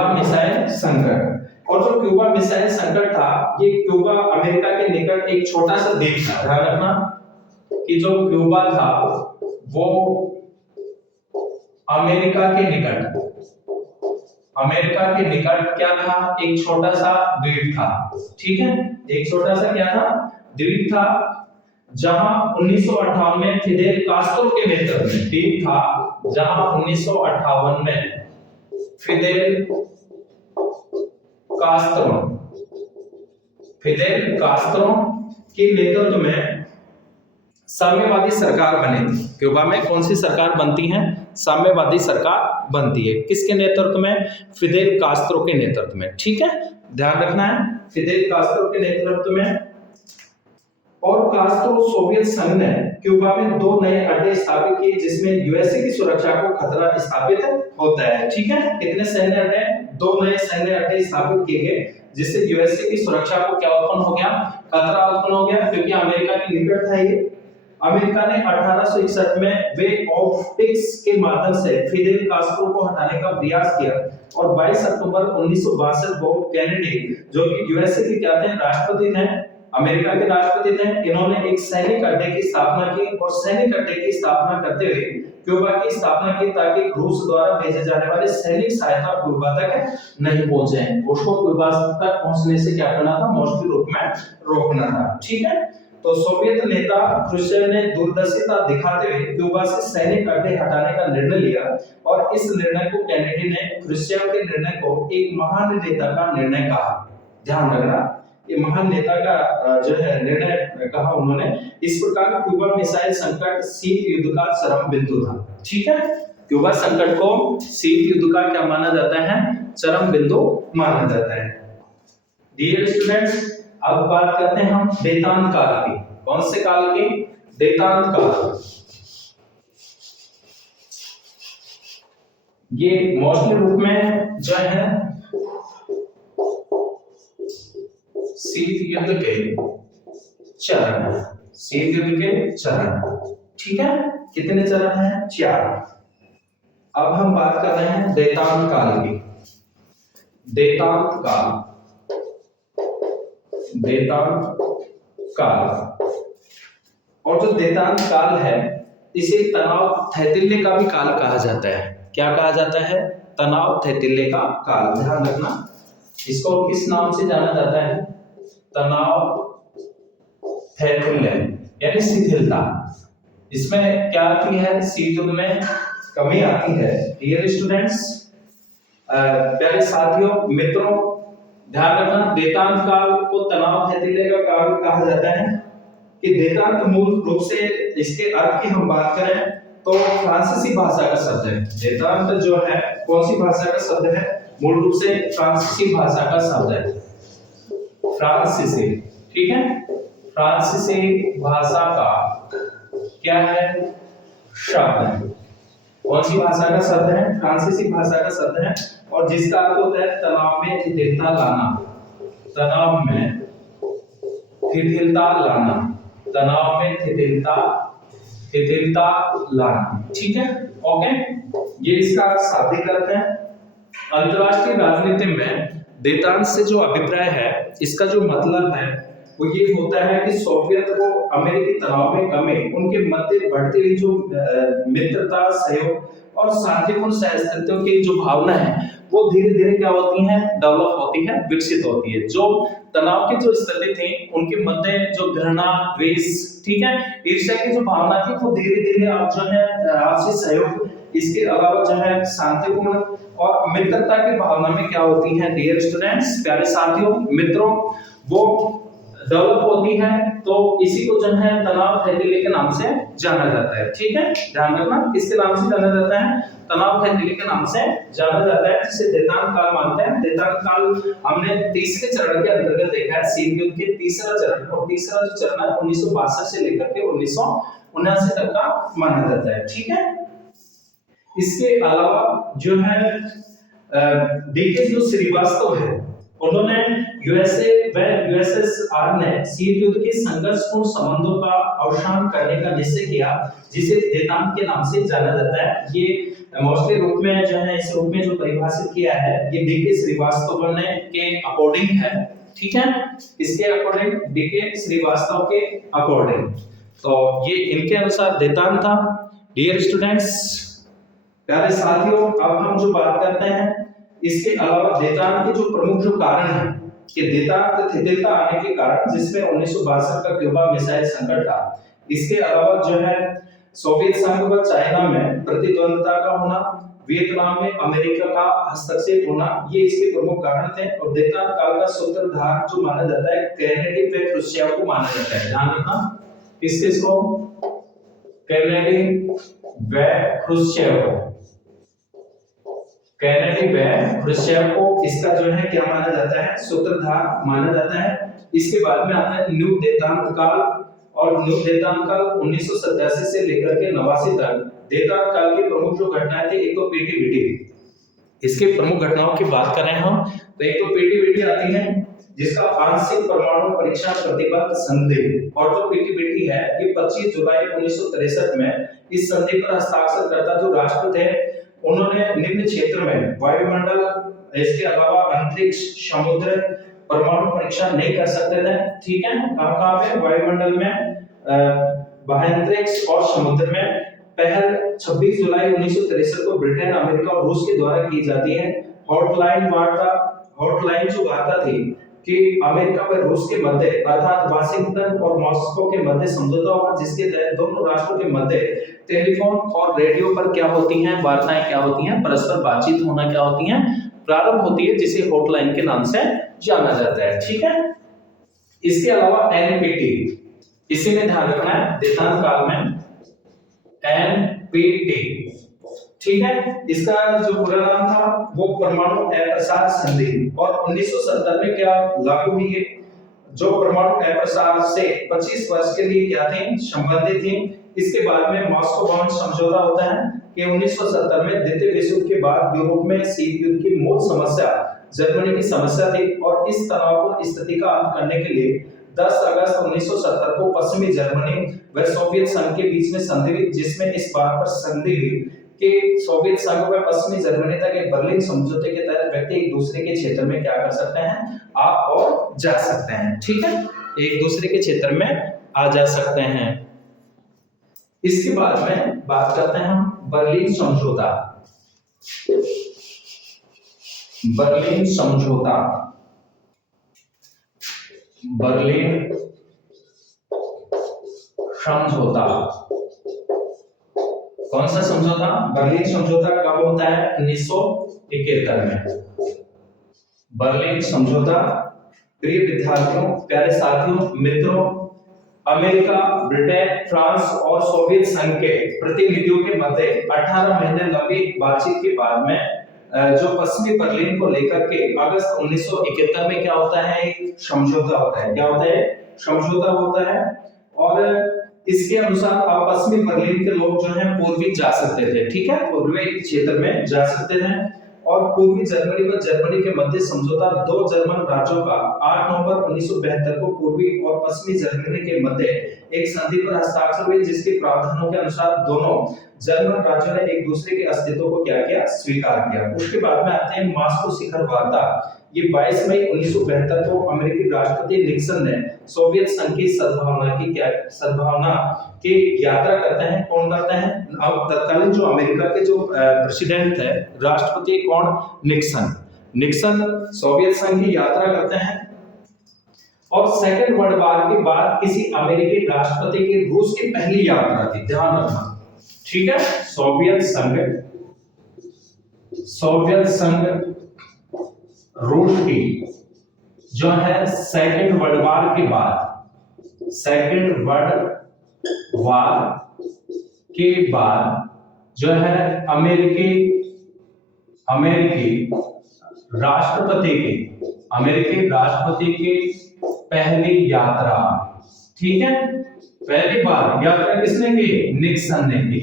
मिसाइल संकट। और जो क्यूबा मिसाइल संकट था, ये क्यूबा अमेरिका के निकट एक छोटा सा द्वीप था। ध्यान रखना कि जो क्यूबा था वो अमेरिका के निकट क्या था, एक छोटा सा द्वीप था। ठीक है, एक छोटा सा क्या था, द्वीप था, जहां 1958 में फिदेल कास्त्रो के नेतृत्व में द्वीप था, जहां 1958 में फिदेल कास्त्रो के नेतृत्व में साम्यवादी सरकार बनी थी। क्यूबा में कौन सी सरकार बनती है, साम्यवादी सरकार बनती है, किसके नेतृत्व में, फिदेल कास्त्रो के नेतृत्व में। ठीक है, ध्यान रखना है, फिदेल कास्त्रो के नेतृत्व में। और कास्त्रो सोवियत संघ ने क्यूबा में 2 नए अड्डे स्थापित किए, जिसमें यूएसए की सुरक्षा को खतरा स्थापित होता है। ठीक है, कितने सैन्य अड्डे, 2 नए सैन्य अड्डे स्थापित किए गए, जिससे यूएसए की सुरक्षा को क्या उत्पन्न हो गया, खतरा उत्पन्न हो गया, क्योंकि अमेरिका के निकट था ये। अमेरिका ने 1861 में वे ऑफ पिक्स के माध्यम से फिदेल कास्त्रो को हटाने का प्रयास किया, और 22 अक्टूबर 1962 को केनेडी, जो कि यूएसए के क्या थे, राष्ट्रपति थे, अमेरिका के राष्ट्रपति थे, इन्होंने एक सैनिक अड्डे की स्थापना की, और सैनिक अड्डे की स्थापना करते हुए क्यूबा की स्थापना की, ताकि रूस द्वारा भेजे जाने वाले सैनिक सहायता क्यूबा तक नहीं पहुंचे, उसको क्यूबा तक पहुंचने से क्या करना था, मौसमी रूप में रोकना था। ठीक है, तो सोवियत नेता क्रुश्चेव ने दूरदर्शिता दिखाते हुए क्यूबा से सैनिक अड्डे हटाने का निर्णय लिया, और इस निर्णय को केनेडी ने क्रुश्चेव के निर्णय को एक महान नेता का निर्णय कहा। ध्यान रखना, ये महान नेता का जो है निर्णय कहा उन्होंने। इस प्रकार क्यूबा मिसाइल संकट शीत युद्ध का चरम बिंदु था। ठीक है, क्यूबा संकट को शीत युद्ध का क्या माना जाता है, चरम बिंदु माना जाता है। डियर स्टूडेंट्स, अब बात करते हैं हम देतांत काल की। कौन से काल की, देतांत काल। ये मोस्टली रूप में जो है शीत युद्ध के चरण, शीत युद्ध के चरण। ठीक है, कितने चरण हैं, 4। अब हम बात कर रहे हैं देतांत काल की। देतांत काल, देतांत काल, और जो देतांत काल है इसे तनाव थैतिल्य का भी काल कहा जाता है। क्या कहा जाता है, तनाव थैतिल्य का काल। ध्यान रखना, इसको किस नाम से जाना जाता है, तनाव थैतिल्य यानी शिथिलता। इसमें क्या आती है, शीत युद्ध में कमी आती है। डियर स्टूडेंट्स, प्यारे साथियों, मित्रों, ध्यान रखना, देतांत काल को तनाव थैतिल्य का काल कहा जाता है। कि देतांत मूल रूप से इसके अर्थ की हम बात करें तो फ्रांसीसी भाषा का शब्द है। देतांत जो है कौन सी भाषा का शब्द है, मूल रूप से फ्रांसीसी भाषा का शब्द है, फ्रांसीसी। ठीक है, फ्रांसीसी भाषा का क्या है, शब्द है। कौन सी भाषा का शब्द है, फ्रांसीसी भाषा का शब्द है, और जिसका अर्थ होता है तनाव में शिथिलता लाना, तनाव में शिथिलता लाना, तनाव में शिथिलता लाना। ठीक है, ओके, ये इसका शाब्दिक अर्थ है। अंतरराष्ट्रीय राजनीति में देतांत से जो अभिप्राय है, इसका जो मतलब है वो ये होता है कि सोवियत को अमेरिकी तनाव में कमी, उनके मध्य बढ़ती हुई जो मित्रता, सहयोग और शांतिपूर्ण सहअस्तित्व की जो भावना है वो धीरे धीरे क्या होती है, डेवलप होती है, विकसित होती है। जो तनाव की जो स्थिति थी उनके मध्य जो घृणा, द्वेष, ठीक है, ईर्ष्या की जो भावना थी वो धीरे धीरे अब जो है आपसी सहयोग, इसके अलावा जो है शांतिपूर्ण और मित्रता की भावना में क्या होती है, डियर स्टूडेंट्स, प्यारे साथियों, मित्रों, वो डेवलप होती है। तो इसी को जो है तनाव थैतिल्य के नाम से जाना जाता है। ठीक है, ध्यान रखना, किसके नाम से जाना जाता है, तनाव थैतिल्य के नाम से जाना जाता है, जिसे देतांत काल मानते हैं। देतांत काल हमने तीसरे चरण के अंतर्गत देखा है, शीत युद्ध के तीसरा चरण, और तीसरा जो चरण है 1962 से लेकर के 1979 तक का माना जाता है। ठीक है, इसके अलावा जो है डीके जो श्रीवास्तव है, उन्होंने यूएसए व यूएसएसआर ने शीत युद्ध के संघर्षपूर्ण संबंधों का अवसान करने का निश्चय किया, जिसे देतांत के नाम से जाना जाता है। ये मोस्टली रूप में जो है इस रूप में जो परिभाषित किया है ये डीके श्रीवास्तव ने के अकॉर्डिंग है। ठीक है, इसके अकॉर्डिंग, डीके श्रीवास्तव के अकॉर्डिंग। तो ये इनके अनुसार देतान था। डियर स्टूडेंट्स, प्यारे साथियों, अब हम जो बात करते हैं इसके अलावा देतान के जो प्रमुख जो कारण है कि देतान शिथिलता आने के कारण, जिसमें 1962 का क्यूबा मिसाइल संकट था, इसके अलावा जो है सोवियत संघ व चाइना में प्रतिद्वंद्विता का होना, वियतनाम में अमेरिका का हस्तक्षेप होना, ये इसके प्रमुख कारण थे। और देतान काल का सूत्रधार जो माना जाता है केनेडी व क्रुश्चेव को माना जाता है। ध्यान रखना किसको, केनेडी व क्रुश्चेव को, केनेडी व क्रुश्चेव को इसका जो है क्या माना जाता है, सूत्रधार माना जाता है। इसके बाद में आता है न्यू देतान काल, और न्यू देतान काल 1987 से लेकर के 89 तक देतान काल की प्रमुख जो घटनाएं थी, एक तो पीटीबीटी, इसके प्रमुख घटनाओं की बात करें हम तो एक तो पीटीबीटी आती है जिसका आंशिक परमाणु परीक्षण प्रतिबंध संधि, और जो पीटीबीटी है ये 25 जुलाई 1963 में इस संधि पर हस्ताक्षर करता जो राष्ट्र थे उन्होंने निम्न क्षेत्र में वायुमंडल, इसके अलावा अंतरिक्ष, समुद्र परमाणु परीक्षण नहीं कर सकते थे। ठीक है, कहां पे, वायुमंडल में, अंतरिक्ष और समुद्र में। पहल 26 जुलाई 1963 को ब्रिटेन, अमेरिका और रूस के द्वारा की जाती है। हॉटलाइन वार्ता, हॉटलाइन जो वार्ता थी कि अमेरिका व रूस के मध्य अर्थात वाशिंगटन और मॉस्को के मध्य समझौता हुआ, जिसके तहत दोनों राष्ट्रों के मध्य टेलीफोन और रेडियो पर क्या होती हैं, वार्ताएं क्या होती हैं, परस्पर बातचीत होना क्या होती हैं, प्रारंभ होती है, जिसे हॉटलाइन के नाम से जाना जाता है। ठीक है, इसके अलावा एनपीटी, इसी में ध्यान रखना है देतान काल में एनपीटी। ठीक है, इसका जो पूरा नाम था वो परमाणु अप्रसार संधि, और 1970 में क्या लागू हुई है, जो परमाणु अप्रसार से 25 वर्ष के लिए क्या थी, संबंधित थी। इसके बाद में मॉस्को बाउंड समझौता होता है कि 1970 में द्वितीय विश्व युद्ध के बाद यूरोप में शीत युद्ध की मूल समस्या जर्मनी की समस्या थी, और इस तनावपूर्ण स्थिति का अंत करने के लिए 10 अगस्त 1970 को पश्चिमी जर्मनी व सोवियत संघ के बीच में संधि हुई, जिसमें इस बात पर संधि हुई कि सोवियत संघ व पश्चिमी जर्मनी तक एक बर्लिन समझौते के तहत व्यक्ति एक दूसरे के क्षेत्र में क्या कर सकते हैं, आ और जा सकते हैं। ठीक है, एक दूसरे के क्षेत्र में आ जा सकते हैं। इसके बाद में बात करते हैं हम बर्लिन समझौता। बर्लिन समझौता, बर्लिन समझौता कौन सा समझौता, बर्लिन समझौता कब होता है, 1971 में। बर्लिन समझौता, प्रिय विद्यार्थियों, प्यारे साथियों, मित्रों, अमेरिका, ब्रिटेन, फ्रांस और सोवियत संघ के प्रतिनिधियों के मध्य 18 महीने लंबी बातचीत के बाद में जो पश्चिमी बर्लिन को लेकर के अगस्त 1971 में क्या होता है, एक समझौता होता है। क्या होता है, समझौता होता है, और इसके अनुसार पश्चिमी बर्लिन के लोग जो हैं पूर्वी जा सकते थे। ठीक है, पूर्वी क्षेत्र में जा सकते थे, और पूर्वी जर्मनी व जर्मनी के मध्य समझौता दो जर्मन राज्यों का 8 नवंबर 1972 को पूर्वी और पश्चिमी जर्मनी के मध्य एक संधि पर हस्ताक्षर हुए, जिसके प्रावधानों के अनुसार दोनों जर्मन राज्यों ने एक दूसरे के अस्तित्व को क्या किया, स्वीकार किया। उसके बाद में आते हैं मॉस्को शिखर वार्ता। ये 22 मई 1972 को अमेरिकी राष्ट्रपति निक्सन ने सोवियत संघ की सद्भावना की यात्रा करते हैं। कौन करते हैं, अब तत्कालीन जो अमेरिका के जो प्रेसिडेंट थे, राष्ट्रपति कौन, निक्सन। निक्सन सोवियत संघ की यात्रा करते हैं, और सेकंड वर्ल्ड वॉर के बाद किसी अमेरिकी राष्ट्रपति की रूस की पहली यात्रा थी। ध्यान रखना, ठीक है, सोवियत संघ रूस की जो है सेकंड वर्ल्ड वॉर के बाद, सेकंड वर्ल्ड वॉर के बाद जो है अमेरिकी राष्ट्रपति की पहली यात्रा। ठीक है, पहली बार यात्रा किसने की, निक्सन ने की।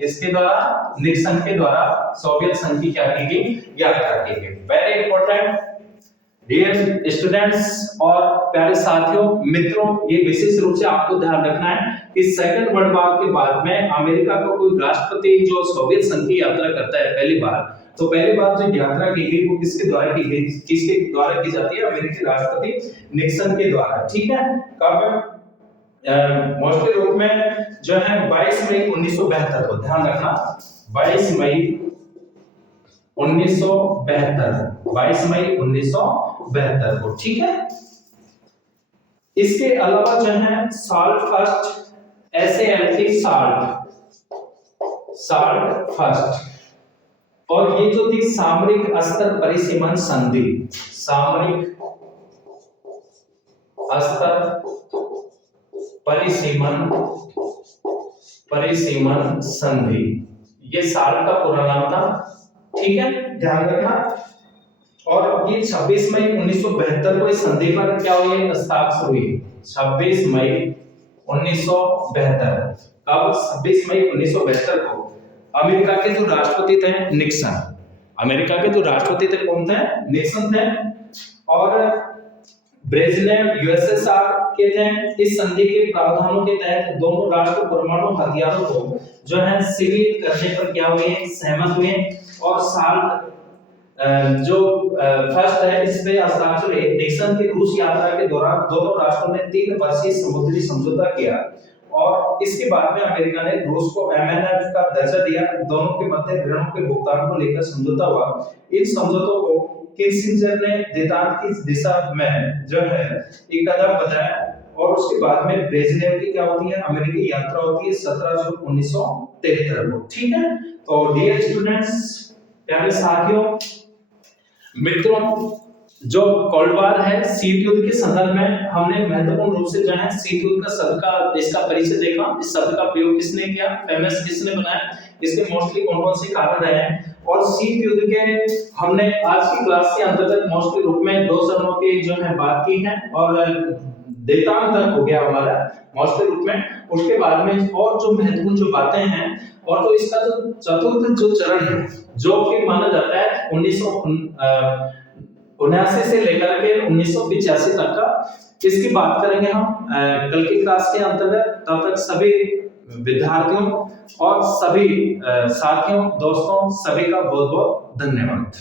इसके द्वारा, निक्सन के द्वारा सोवियत संघ की क्या की गई, यात्रा की गई। वेरी इंपॉर्टेंट डियर स्टूडेंट्स और प्यारे साथियों, मित्रों, ये विशेष रूप से आपको ध्यान रखना है कि सेकंड वर्ल्ड वॉर के बाद में अमेरिका का कोई राष्ट्रपति जो सोवियत संघ की यात्रा करता है पहली बार, तो पहली बार जो यात्रा की गई वो किसके द्वारा की गई, किसके द्वारा की जाती है, अमेरिकी राष्ट्रपति निक्सन के द्वारा। ठीक है, कब, मोस्टली रूप में जो है 22 मई 1972 को, ध्यान रखना 22 मई 1972, 22 मई 1972 को, ठीक है। इसके अलावा जो है salt first, SALT salt first, और ये जो थी सामरिक अस्त्र परिसीमन संधि, सामरिक अस्त्र परिसीमन संधि, ये साल्ट का पूरा नाम था, ठीक है, ध्यान रखना। और ये 26 मई 1972 को इस संधि पर क्या हुई, हस्ताक्षर हुई, 26 मई 1972। कब? 26 मई 1972 को। अमेरिका के जो राष्ट्रपति थे निक्सन, अमेरिका के जो राष्ट्रपति थे कौन थे? निक्सन थे। और ब्रेजनेव USSR के थे। इस संधि के प्रावधानों के तहत दोनों राष्ट्र परमाणु हथियारों को जो है सीमित करने पर क्या हुए, सहमत हुए। और साल्ट जो फर्स्ट है इस पे हस्ताक्षर है। निक्सन की रूस यात्रा के दौरान दोनों राष्ट्रों ने 3 वर्षीय समुद्री समझौता किया, और इसके बाद में अमेरिका ने रूस को MNF का दर्जा दिया। दोनों के मध्य ऋणों के भुगतान को लेकर समझौता हुआ। इन समझौतों को किसिंजर ने देतान की दिशा में जो है एक कदम बताया, और उसके बाद में ब्रेजनेव की क्या होती है, अमेरिकी यात्रा होती है 17 जून 1973 को, ठीक है। तो डियर स्टूडेंट्स, प्यारे साथियों, मित्रों, जो कोल्ड वार है, शीत युद्ध के संदर्भ में हमने महत्वपूर्ण रूप से जो है शीत युद्ध का शब्द का इसका परिचय देखा। इस शब्द का प्रयोग किसने किया, फेमस किसने बनाया, इसके मोस्टली कौन-कौन से कारण रहे हैं। और शीत युद्ध के हमने आज की क्लास के अंतर्गत मोस्टली रूप में 2 चरणों की जो है बात की है, और देतान तक हो गया हमारा मोस्टली रूप में। उसके बाद में और जो महत्वपूर्ण जो बातें हैं, और तो इसका जो चतुर्थ जो चरण है, जो कि माना जाता है 1979 से लेकर के 1985 तक का, इसकी बात करेंगे हम कल की क्लास के अंतर्गत। तब तक सभी विद्यार्थियों और सभी साथियों, दोस्तों, सभी का बहुत बहुत धन्यवाद।